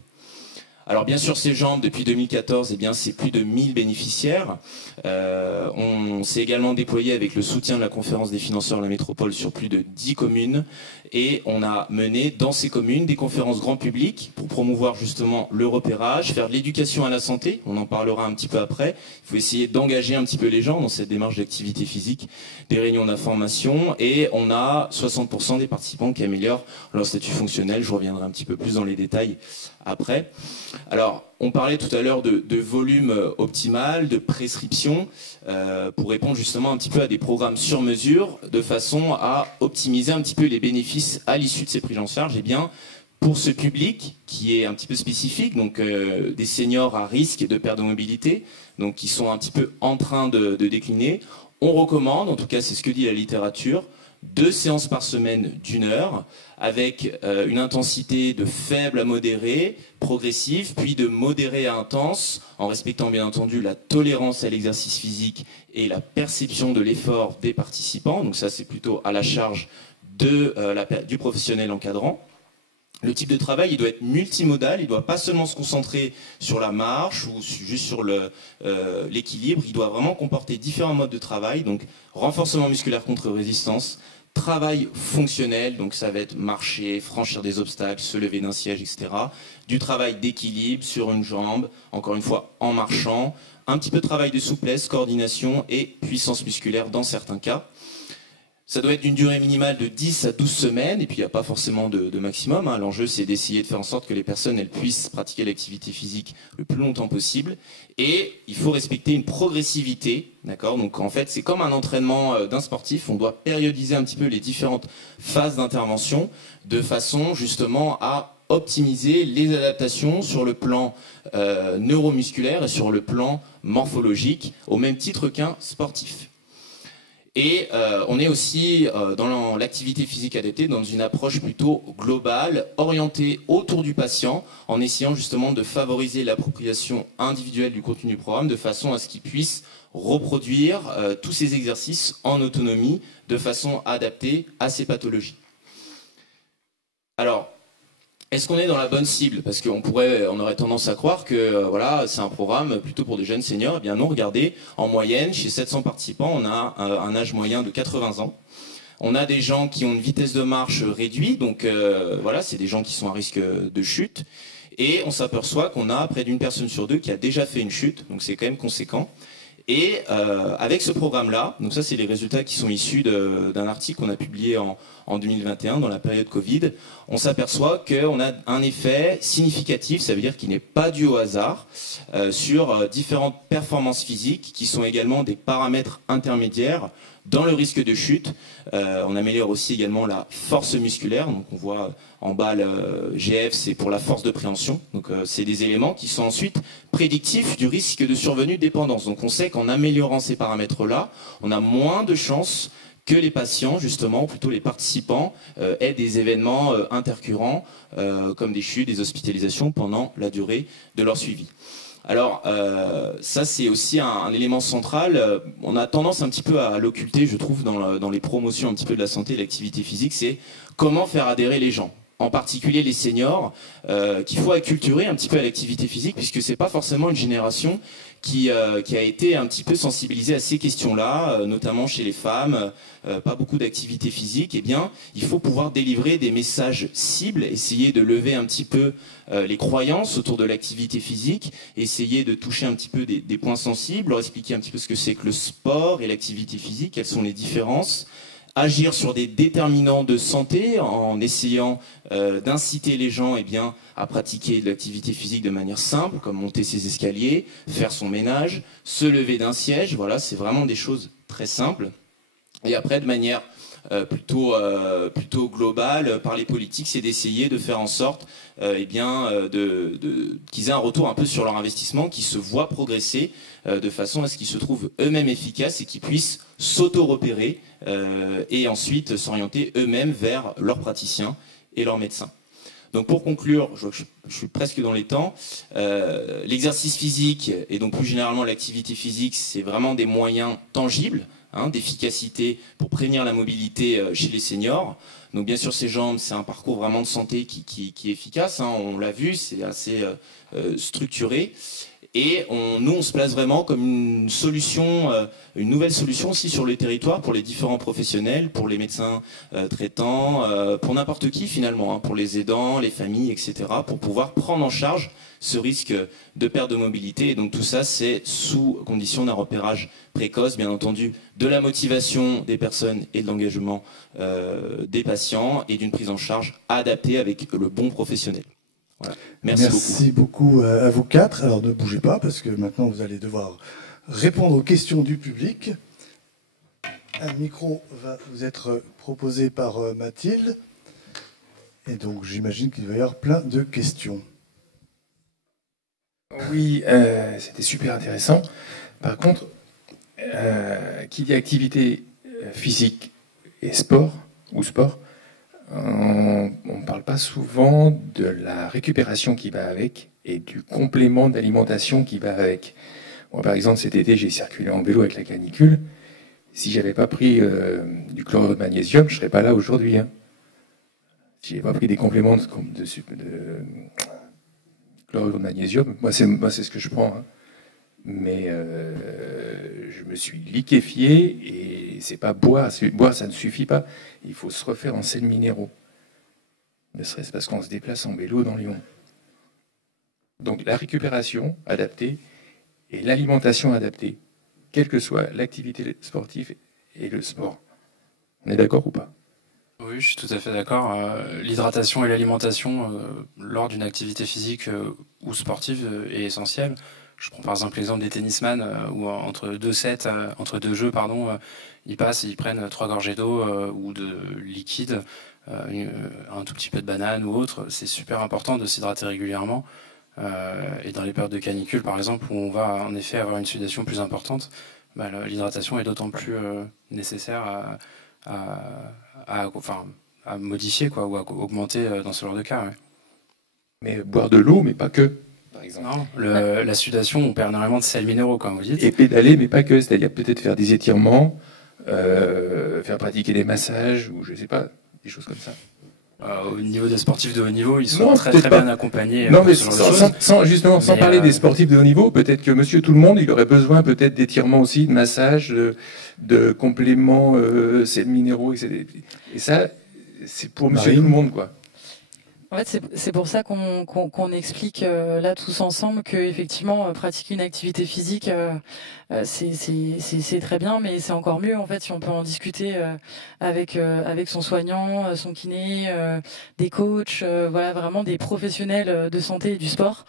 Alors bien sûr, ces jambes, depuis 2014, eh bien, c'est plus de 1000 bénéficiaires. On s'est également déployé avec le soutien de la conférence des financeurs de la métropole sur plus de 10 communes. Et on a mené dans ces communes des conférences grand public pour promouvoir justement le repérage, faire de l'éducation à la santé. On en parlera un petit peu après. Il faut essayer d'engager un petit peu les gens dans cette démarche d'activité physique, des réunions d'information. Et on a 60% des participants qui améliorent leur statut fonctionnel. Je reviendrai un petit peu plus dans les détails après. Alors, on parlait tout à l'heure de volume optimal, de prescription, pour répondre justement un petit peu à des programmes sur mesure, de façon à optimiser un petit peu les bénéfices à l'issue de ces prises en charge. Et bien, pour ce public qui est un petit peu spécifique, donc des seniors à risque de perte de mobilité, donc qui sont un petit peu en train de décliner, on recommande, en tout cas c'est ce que dit la littérature, 2 séances par semaine d'1 heure, avec une intensité de faible à modérée, progressive, puis de modérée à intense, en respectant bien entendu la tolérance à l'exercice physique et la perception de l'effort des participants. Donc ça, c'est plutôt à la charge du professionnel encadrant. Le type de travail, il doit être multimodal, il ne doit pas seulement se concentrer sur la marche ou juste sur l'équilibre, il doit vraiment comporter différents modes de travail, donc renforcement musculaire contre résistance, travail fonctionnel, donc ça va être marcher, franchir des obstacles, se lever d'un siège, etc. Du travail d'équilibre sur une jambe, encore une fois en marchant, un petit peu de travail de souplesse, coordination et puissance musculaire dans certains cas. Ça doit être d'une durée minimale de 10 à 12 semaines, et puis il n'y a pas forcément de maximum. Hein. L'enjeu, c'est d'essayer de faire en sorte que les personnes elles puissent pratiquer l'activité physique le plus longtemps possible. Et il faut respecter une progressivité, d'accord ? Donc en fait, c'est comme un entraînement d'un sportif. On doit périodiser un petit peu les différentes phases d'intervention, de façon justement à optimiser les adaptations sur le plan neuromusculaire et sur le plan morphologique, au même titre qu'un sportif. Et on est aussi dans l'activité physique adaptée dans une approche plutôt globale, orientée autour du patient, en essayant justement de favoriser l'appropriation individuelle du contenu du programme de façon à ce qu'il puisse reproduire tous ces exercices en autonomie de façon adaptée à ses pathologies. Alors, est-ce qu'on est dans la bonne cible? Parce qu'on aurait tendance à croire que voilà, c'est un programme plutôt pour des jeunes seniors. Eh bien non, regardez, en moyenne, chez 700 participants, on a un âge moyen de 80 ans. On a des gens qui ont une vitesse de marche réduite, donc voilà, c'est des gens qui sont à risque de chute. Et on s'aperçoit qu'on a près d'une personne sur 2 qui a déjà fait une chute, donc c'est quand même conséquent. Et avec ce programme-là, donc ça c'est les résultats qui sont issus d'un article qu'on a publié en 2021 dans la période Covid, on s'aperçoit qu'on a un effet significatif, ça veut dire qu'il n'est pas dû au hasard, sur différentes performances physiques qui sont également des paramètres intermédiaires dans le risque de chute. On améliore aussi également la force musculaire, donc on voit en bas le GF, c'est pour la force de préhension, donc c'est des éléments qui sont ensuite prédictifs du risque de survenue de dépendance. Donc on sait qu'en améliorant ces paramètres-là, on a moins de chances que les patients, justement, ou plutôt les participants, aient des événements intercurrents, comme des chutes, des hospitalisations pendant la durée de leur suivi. Alors, ça, c'est aussi un élément central. On a tendance un petit peu à l'occulter, je trouve, dans les promotions un petit peu de la santé et de l'activité physique, c'est comment faire adhérer les gens, en particulier les seniors, qu'il faut acculturer un petit peu à l'activité physique, puisque c'est pas forcément une génération qui a été un petit peu sensibilisée à ces questions-là, notamment chez les femmes, pas beaucoup d'activité physique. Eh bien, il faut pouvoir délivrer des messages cibles, essayer de lever un petit peu les croyances autour de l'activité physique, essayer de toucher un petit peu des points sensibles, leur expliquer un petit peu ce que c'est que le sport et l'activité physique, quelles sont les différences, agir sur des déterminants de santé en essayant d'inciter les gens à pratiquer de l'activité physique de manière simple, comme monter ses escaliers, faire son ménage, se lever d'un siège. Voilà, c'est vraiment des choses très simples. Et après, de manière plutôt globale, par les politiques, c'est d'essayer de faire en sorte qu'ils aient un retour un peu sur leur investissement, qu'ils se voient progresser de façon à ce qu'ils se trouvent eux-mêmes efficaces et qu'ils puissent s'auto-repérer et ensuite s'orienter eux-mêmes vers leurs praticiens et leurs médecins. Donc pour conclure, je suis presque dans les temps, l'exercice physique et donc plus généralement l'activité physique, c'est vraiment des moyens tangibles d'efficacité pour prévenir la mobilité chez les seniors. Donc bien sûr ces jambes, c'est un parcours vraiment de santé qui est efficace, on l'a vu, c'est assez structuré. Et nous, on se place vraiment comme une solution, une nouvelle solution aussi sur le territoire pour les différents professionnels, pour les médecins traitants, pour n'importe qui finalement, pour les aidants, les familles, etc., pour pouvoir prendre en charge ce risque de perte de mobilité. Et donc tout ça, c'est sous condition d'un repérage précoce, bien entendu, de la motivation des personnes et de l'engagement des patients et d'une prise en charge adaptée avec le bon professionnel. Voilà. Merci beaucoup à vous quatre. Alors ne bougez pas parce que maintenant vous allez devoir répondre aux questions du public. Un micro va vous être proposé par Mathilde. Et donc j'imagine qu'il va y avoir plein de questions. Oui, c'était super intéressant. Par contre, qui dit activité physique et sport, ou sport, on ne parle pas souvent de la récupération qui va avec et du complément d'alimentation qui va avec. Moi, par exemple, cet été, j'ai circulé en vélo avec la canicule. Si j'avais pas pris du chlorure de magnésium, je serais pas là aujourd'hui. Si j'avais pas pris des compléments de chlorure de magnésium, moi c'est ce que je prends. Mais je me suis liquéfié et c'est pas boire. Boire, ça ne suffit pas. Il faut se refaire en sels minéraux. Ne serait-ce parce qu'on se déplace en vélo dans Lyon. Donc la récupération adaptée et l'alimentation adaptée, quelle que soit l'activité sportive et le sport. On est d'accord ou pas ? Oui, je suis tout à fait d'accord. L'hydratation et l'alimentation lors d'une activité physique ou sportive est essentielle. Je prends par exemple l'exemple des tennisman où entre deux jeux, ils prennent 3 gorgées d'eau ou de liquide, un tout petit peu de banane ou autre. C'est super important de s'hydrater régulièrement. Et dans les périodes de canicule, par exemple, où on va en effet avoir une sudation plus importante, l'hydratation est d'autant plus nécessaire à modifier ou à augmenter dans ce genre de cas. Ouais. Mais boire de l'eau, mais pas que. Par exemple. Non, la sudation, on perd énormément de sels minéraux, comme vous dites. Et pédaler, mais pas que. C'est-à-dire peut-être faire des étirements, faire pratiquer des massages, ou je sais pas, des choses comme ça. Au niveau des sportifs de haut niveau, ils sont très bien accompagnés. Non, mais sans parler des sportifs de haut niveau, peut-être que monsieur tout le monde, il aurait besoin peut-être d'étirements aussi, de massages, de compléments, sels minéraux, etc. Et ça, c'est pour monsieur tout le monde, quoi. En fait, c'est pour ça qu'on explique là tous ensemble que effectivement pratiquer une activité physique c'est très bien, mais c'est encore mieux en fait si on peut en discuter avec son soignant, son kiné, des coachs, voilà, vraiment des professionnels de santé et du sport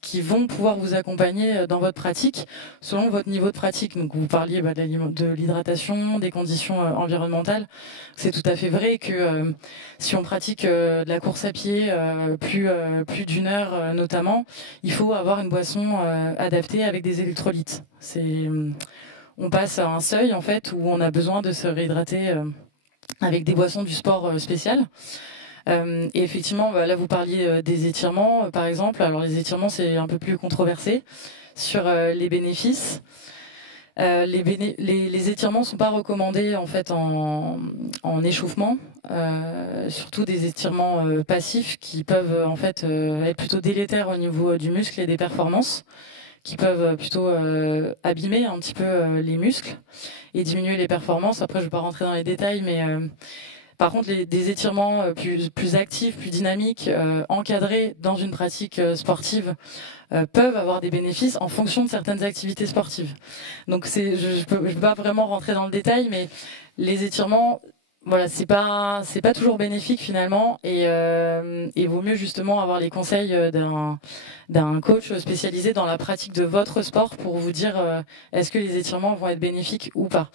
qui vont pouvoir vous accompagner dans votre pratique selon votre niveau de pratique. Donc vous parliez de l'hydratation, des conditions environnementales. C'est tout à fait vrai que si on pratique de la course à pied plus d'une heure notamment, il faut avoir une boisson adaptée avec des électrolytes. On passe à un seuil en fait où on a besoin de se réhydrater avec des boissons du sport spéciales. Et effectivement, là vous parliez des étirements, par exemple. Alors les étirements, c'est un peu plus controversé sur les bénéfices. Les étirements sont pas recommandés en fait en échauffement, surtout des étirements passifs qui peuvent en fait être plutôt délétères au niveau du muscle et des performances, qui peuvent plutôt abîmer un petit peu les muscles et diminuer les performances. Après, je vais pas rentrer dans les détails, mais par contre, des étirements plus actifs, plus dynamiques, encadrés dans une pratique sportive peuvent avoir des bénéfices en fonction de certaines activités sportives. Donc je peux pas vraiment rentrer dans le détail, mais les étirements, voilà, c'est pas toujours bénéfique finalement, et vaut mieux justement avoir les conseils d'un coach spécialisé dans la pratique de votre sport pour vous dire est-ce que les étirements vont être bénéfiques ou pas.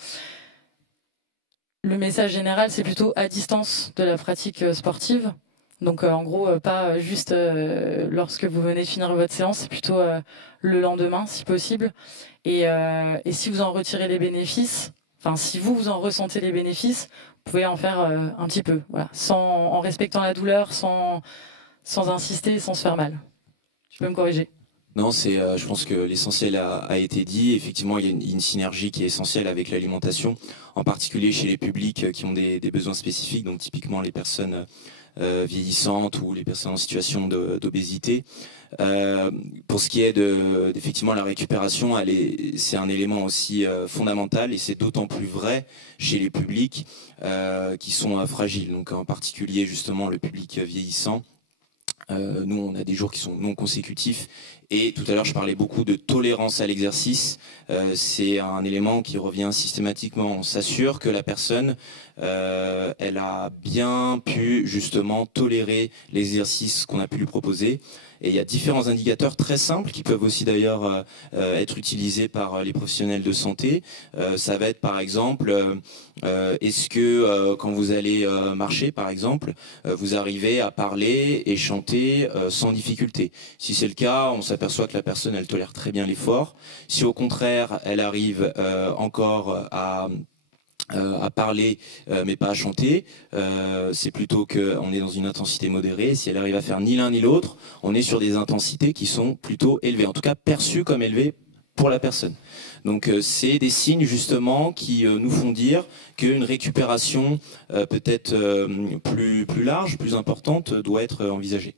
Le message général, c'est plutôt à distance de la pratique sportive. Donc en gros, pas juste lorsque vous venez de finir votre séance, c'est plutôt le lendemain si possible. Et si vous en retirez les bénéfices, enfin si vous en ressentez les bénéfices, vous pouvez en faire un petit peu, voilà, en respectant la douleur, sans insister, sans se faire mal. Tu peux me corriger? Non, je pense que l'essentiel a été dit. Effectivement, il y a une synergie qui est essentielle avec l'alimentation, en particulier chez les publics qui ont des besoins spécifiques, donc typiquement les personnes vieillissantes ou les personnes en situation d'obésité. Pour ce qui est effectivement la récupération, c'est un élément aussi fondamental, et c'est d'autant plus vrai chez les publics qui sont fragiles. Donc en particulier justement le public vieillissant. Nous, on a des jours qui sont non consécutifs, et tout à l'heure je parlais beaucoup de tolérance à l'exercice. C'est un élément qui revient systématiquement. On s'assure que la personne elle a bien pu justement tolérer l'exercice qu'on a pu lui proposer. Et il y a différents indicateurs très simples qui peuvent aussi d'ailleurs être utilisés par les professionnels de santé. Ça va être par exemple, est-ce que quand vous allez marcher par exemple, vous arrivez à parler et chanter sans difficulté? Si c'est le cas, on s'aperçoit que la personne elle tolère très bien l'effort. Si au contraire elle arrive encore à parler mais pas à chanter, c'est plutôt qu'on est dans une intensité modérée. Si elle arrive à faire ni l'un ni l'autre, on est sur des intensités qui sont plutôt élevées, en tout cas perçues comme élevées pour la personne. Donc c'est des signes justement qui nous font dire qu'une récupération peut-être plus large, plus importante doit être envisagée.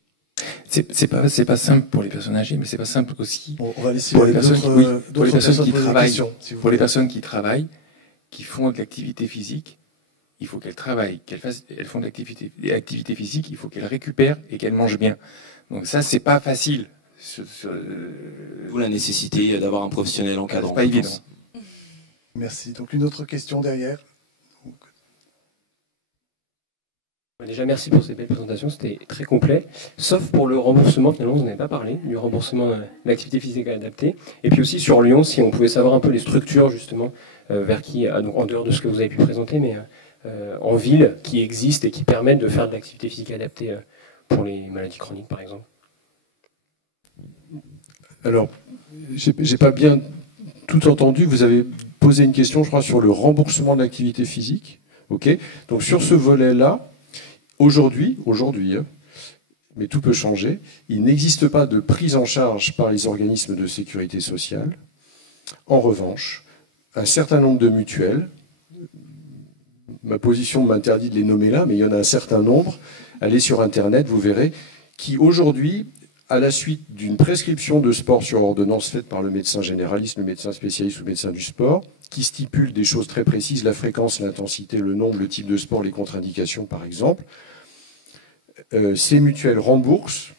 C'est pas simple pour les personnes âgées, mais c'est pas simple aussi On va laisser pour les personnes qui travaillent. Pour les plaît. personnes qui travaillent, qui font de l'activité physique, il faut qu'elles travaillent, elles font de l'activité physique, il faut qu'elles récupèrent et qu'elles mangent bien. Donc ça, c'est pas facile. D'où la nécessité d'avoir un professionnel encadrant. C'est pas évident. Merci. Donc une autre question derrière. Déjà, merci pour ces belles présentations, c'était très complet. Sauf pour le remboursement, finalement, vous n'avez pas parlé du remboursement de l'activité physique adaptée. Et puis aussi sur Lyon, si on pouvait savoir un peu les structures, justement, vers qui, donc en dehors de ce que vous avez pu présenter, mais en ville, qui existent et qui permettent de faire de l'activité physique adaptée pour les maladies chroniques, par exemple. Alors, j'ai pas bien tout entendu. Vous avez posé une question, je crois, sur le remboursement de l'activité physique. Ok. Donc sur ce volet-là, aujourd'hui, hein, mais tout peut changer, il n'existe pas de prise en charge par les organismes de sécurité sociale. En revanche, un certain nombre de mutuelles, ma position m'interdit de les nommer là, mais il y en a un certain nombre, allez sur Internet, vous verrez, qui aujourd'hui, à la suite d'une prescription de sport sur ordonnance faite par le médecin généraliste, le médecin spécialiste ou le médecin du sport, qui stipule des choses très précises, la fréquence, l'intensité, le nombre, le type de sport, les contre-indications par exemple, ces mutuelles remboursent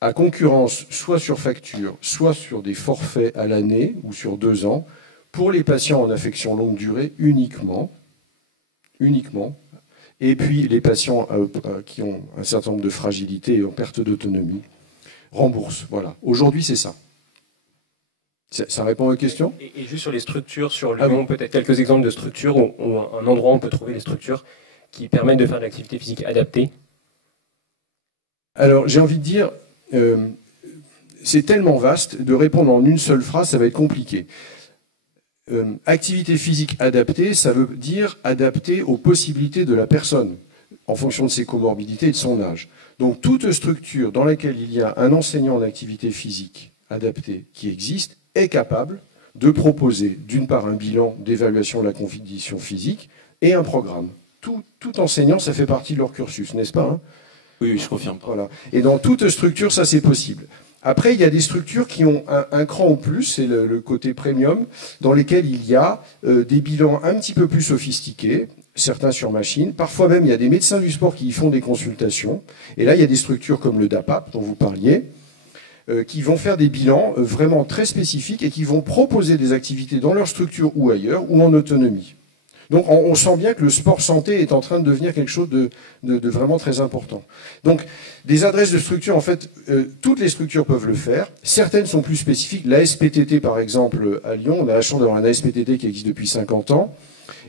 à concurrence soit sur facture, soit sur des forfaits à l'année ou sur 2 ans, pour les patients en affection longue durée uniquement, et puis les patients qui ont un certain nombre de fragilités et en perte d'autonomie, remboursent. Voilà. Aujourd'hui, c'est ça. Ça répond à votre question ? Et juste sur les structures, sur Lyon, peut-être quelques exemples de structures, ou un endroit où on peut trouver les structures qui permettent de faire de l'activité physique adaptée. Alors, j'ai envie de dire, c'est tellement vaste, de répondre en une seule phrase, ça va être compliqué. Activité physique adaptée, ça veut dire adaptée aux possibilités de la personne. en fonction de ses comorbidités et de son âge. Donc toute structure dans laquelle il y a un enseignant en activité physique adaptée qui existe est capable de proposer d'une part un bilan d'évaluation de la condition physique et un programme. Tout enseignant, ça fait partie de leur cursus, n'est-ce pas, hein? Oui, je confirme. Voilà. Et dans toute structure, ça c'est possible. Après, il y a des structures qui ont un cran au plus, c'est le côté premium, dans lesquelles il y a des bilans un petit peu plus sophistiqués, certains sur machine. Parfois même, il y a des médecins du sport qui y font des consultations. Et là, il y a des structures comme le DAPAP, dont vous parliez, qui vont faire des bilans vraiment très spécifiques et qui vont proposer des activités dans leur structure ou ailleurs, ou en autonomie. Donc on sent bien que le sport santé est en train de devenir quelque chose de vraiment très important. Donc des adresses de structure, en fait, toutes les structures peuvent le faire. Certaines sont plus spécifiques. La SPTT, par exemple, à Lyon, on a la chance d'avoir un ASPTT qui existe depuis 50 ans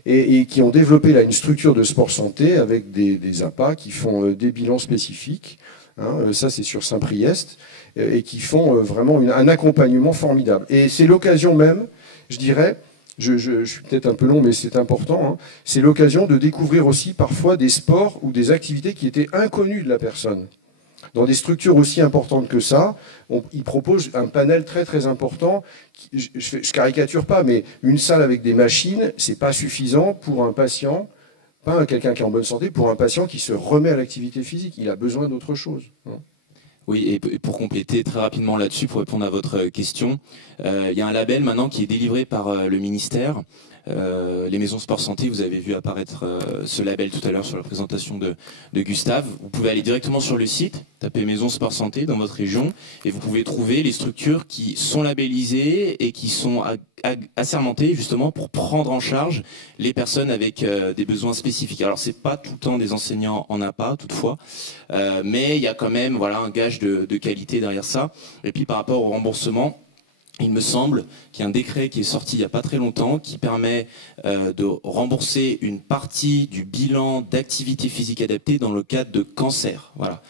et qui ont développé là une structure de sport santé avec des APA qui font des bilans spécifiques. Hein, ça, c'est sur Saint-Priest, et qui font vraiment un accompagnement formidable. Et c'est l'occasion même, je dirais, je suis peut-être un peu long, mais c'est important, hein, c'est l'occasion de découvrir aussi parfois des sports ou des activités qui étaient inconnues de la personne. Dans des structures aussi importantes que ça, ils proposent un panel très très important. Je caricature pas, mais une salle avec des machines, c'est pas suffisant pour un patient, pas quelqu'un qui est en bonne santé, pour un patient qui se remet à l'activité physique. Il a besoin d'autre chose. Hein. Oui, et pour compléter très rapidement là-dessus, pour répondre à votre question, il y a un label maintenant qui est délivré par le ministère. Les maisons sport santé, vous avez vu apparaître ce label tout à l'heure sur la présentation de Gustave. Vous pouvez aller directement sur le site, taper maison sport santé dans votre région et vous pouvez trouver les structures qui sont labellisées et qui sont assermentées justement pour prendre en charge les personnes avec des besoins spécifiques. Alors c'est pas tout le temps des enseignants en APA toutefois, mais il y a quand même voilà un gage de qualité derrière ça. Et puis par rapport au remboursement, il me semble qu'il y a un décret qui est sorti il n'y a pas très longtemps qui permet de rembourser une partie du bilan d'activité physique adaptée dans le cadre de cancer. Voilà.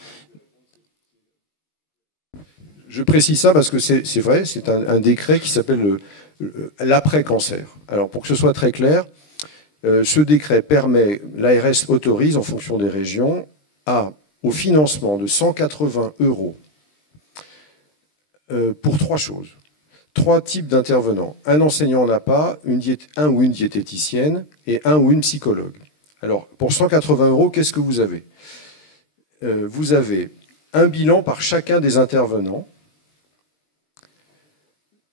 Je précise ça parce que c'est vrai, c'est un décret qui s'appelle l'après-cancer. Alors pour que ce soit très clair, ce décret permet, l'ARS autorise en fonction des régions, au financement de 180 € pour trois choses. 3 types d'intervenants. Un enseignant en APA, un ou une diététicienne et un ou une psychologue. Alors, pour 180 €, qu'est-ce que vous avez? Vous avez un bilan par chacun des intervenants,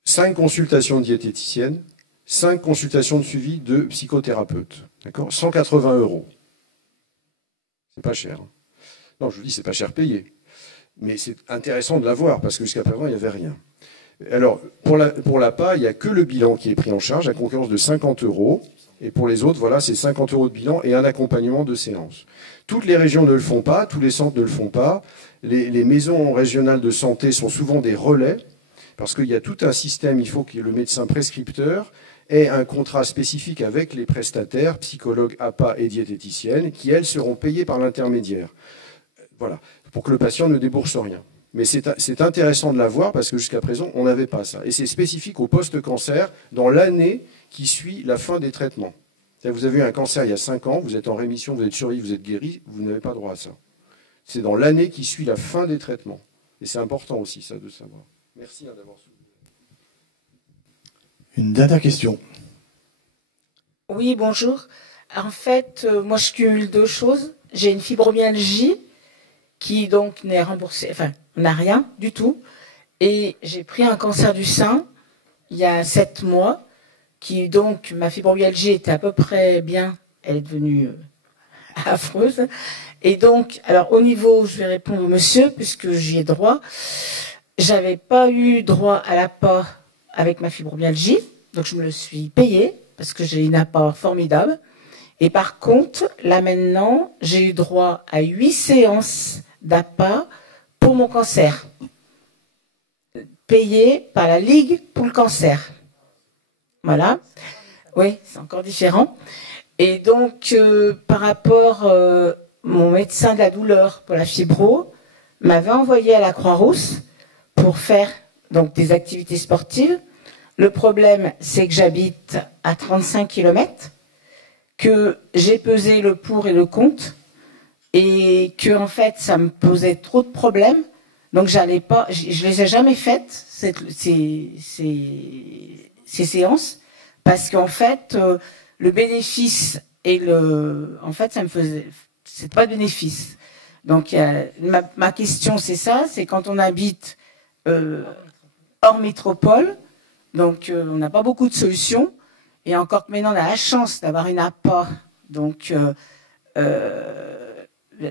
5 consultations de diététicienne, 5 consultations de suivi de psychothérapeute. D'accord? 180 €. C'est pas cher. Non, je vous dis, c'est pas cher payé. Mais c'est intéressant de l'avoir, parce que jusqu'à présent, il n'y avait rien. Alors, pour l'APA, il n'y a que le bilan qui est pris en charge, à concurrence de 50 €. Et pour les autres, voilà, c'est 50 € de bilan et un accompagnement de séance. Toutes les régions ne le font pas, tous les centres ne le font pas. Les maisons régionales de santé sont souvent des relais, parce qu'il y a tout un système, il faut que le médecin prescripteur ait un contrat spécifique avec les prestataires, psychologues, APA et diététiciennes, qui, elles, seront payées par l'intermédiaire. Voilà, pour que le patient ne débourse rien. Mais c'est intéressant de l'avoir parce que jusqu'à présent, on n'avait pas ça. Et c'est spécifique au post-cancer dans l'année qui suit la fin des traitements. Vous avez eu un cancer il y a 5 ans, vous êtes en rémission, vous êtes survécu, vous êtes guéri, vous n'avez pas droit à ça. C'est dans l'année qui suit la fin des traitements. Et c'est important aussi, ça, de savoir. Merci d'avoir soulevé. Une dernière question. Oui, bonjour. En fait, moi, je cumule 2 choses. J'ai une fibromyalgie qui, donc, n'est remboursée, enfin, n'a rien du tout. Et j'ai pris un cancer du sein il y a 7 mois, qui, donc, ma fibromyalgie était à peu près bien. Elle est devenue affreuse. Et donc, alors, au niveau, je vais répondre au monsieur, puisque j'y ai droit. J'avais pas eu droit à l'APA avec ma fibromyalgie, donc je me le suis payé, parce que j'ai une APA formidable. Et par contre, là maintenant, j'ai eu droit à 8 séances d'APA pour mon cancer, payées par la Ligue pour le cancer. Voilà. Oui, c'est encore différent. Et donc, par rapport, mon médecin de la douleur pour la fibro m'avait envoyé à la Croix-Rousse pour faire donc des activités sportives. Le problème, c'est que j'habite à 35 km, que j'ai pesé le pour et le contre. et que en fait ça me posait trop de problèmes, donc j'allais pas, je les ai jamais faites ces séances, parce qu'en fait le bénéfice et en fait ça me faisait, c'est pas de bénéfice. Donc ma question c'est ça, c'est quand on habite hors métropole, donc on n'a pas beaucoup de solutions, et encore que maintenant on a la chance d'avoir une APA, donc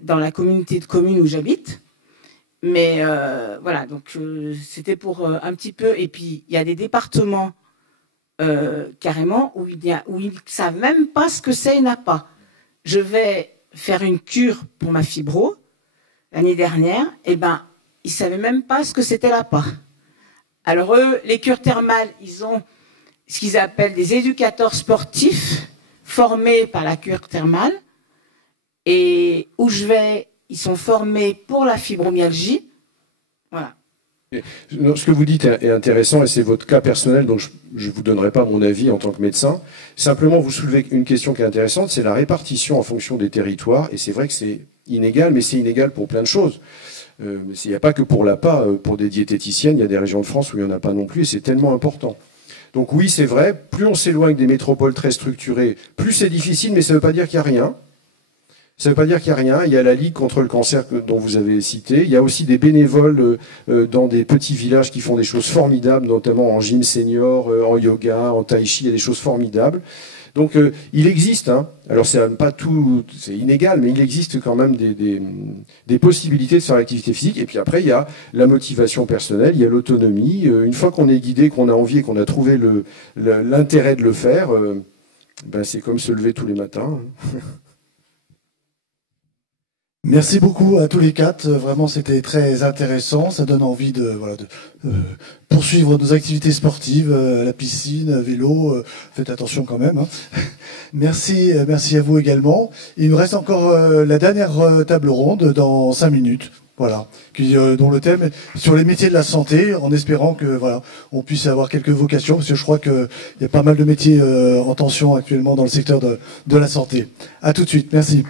dans la communauté de communes où j'habite. Mais voilà, donc c'était pour un petit peu. Et puis il y a des départements carrément où ils savent même pas ce que c'est une APA. Je vais faire une cure pour ma fibro l'année dernière, et ben ils savaient même pas ce que c'était l'APA. Alors eux, les cures thermales, ils ont ce qu'ils appellent des éducateurs sportifs formés par la cure thermale, et où je vais, ils sont formés pour la fibromyalgie. Voilà. Ce que vous dites est intéressant, et c'est votre cas personnel, donc je ne vous donnerai pas mon avis en tant que médecin. Simplement, vous soulevez une question qui est intéressante, c'est la répartition en fonction des territoires, et c'est vrai que c'est inégal, mais c'est inégal pour plein de choses. Il n'y a pas que pour l'APA, pour des diététiciennes, il y a des régions de France où il n'y en a pas non plus, et c'est tellement important. Donc oui, c'est vrai, plus on s'éloigne des métropoles très structurées, plus c'est difficile, mais ça ne veut pas dire qu'il n'y a rien. Ça ne veut pas dire qu'il n'y a rien. Il y a la Ligue contre le cancer dont vous avez cité. Il y a aussi des bénévoles dans des petits villages qui font des choses formidables, notamment en gym senior, en yoga, en tai chi, il y a des choses formidables. Donc il existe, hein, alors c'est pas tout, c'est inégal, mais il existe quand même des possibilités de faire l'activité physique. Et puis après, il y a la motivation personnelle, il y a l'autonomie. Une fois qu'on est guidé, qu'on a envie et qu'on a trouvé l'intérêt de le faire, ben c'est comme se lever tous les matins. Merci beaucoup à tous les quatre. Vraiment, c'était très intéressant. Ça donne envie de poursuivre nos activités sportives, la piscine, vélo. Faites attention quand même. Hein. Merci à vous également. Il nous reste encore la dernière table ronde dans 5 minutes. Voilà, dont le thème est sur les métiers de la santé, en espérant que voilà, on puisse avoir quelques vocations, parce que je crois qu'il y a pas mal de métiers en tension actuellement dans le secteur de la santé. À tout de suite. Merci.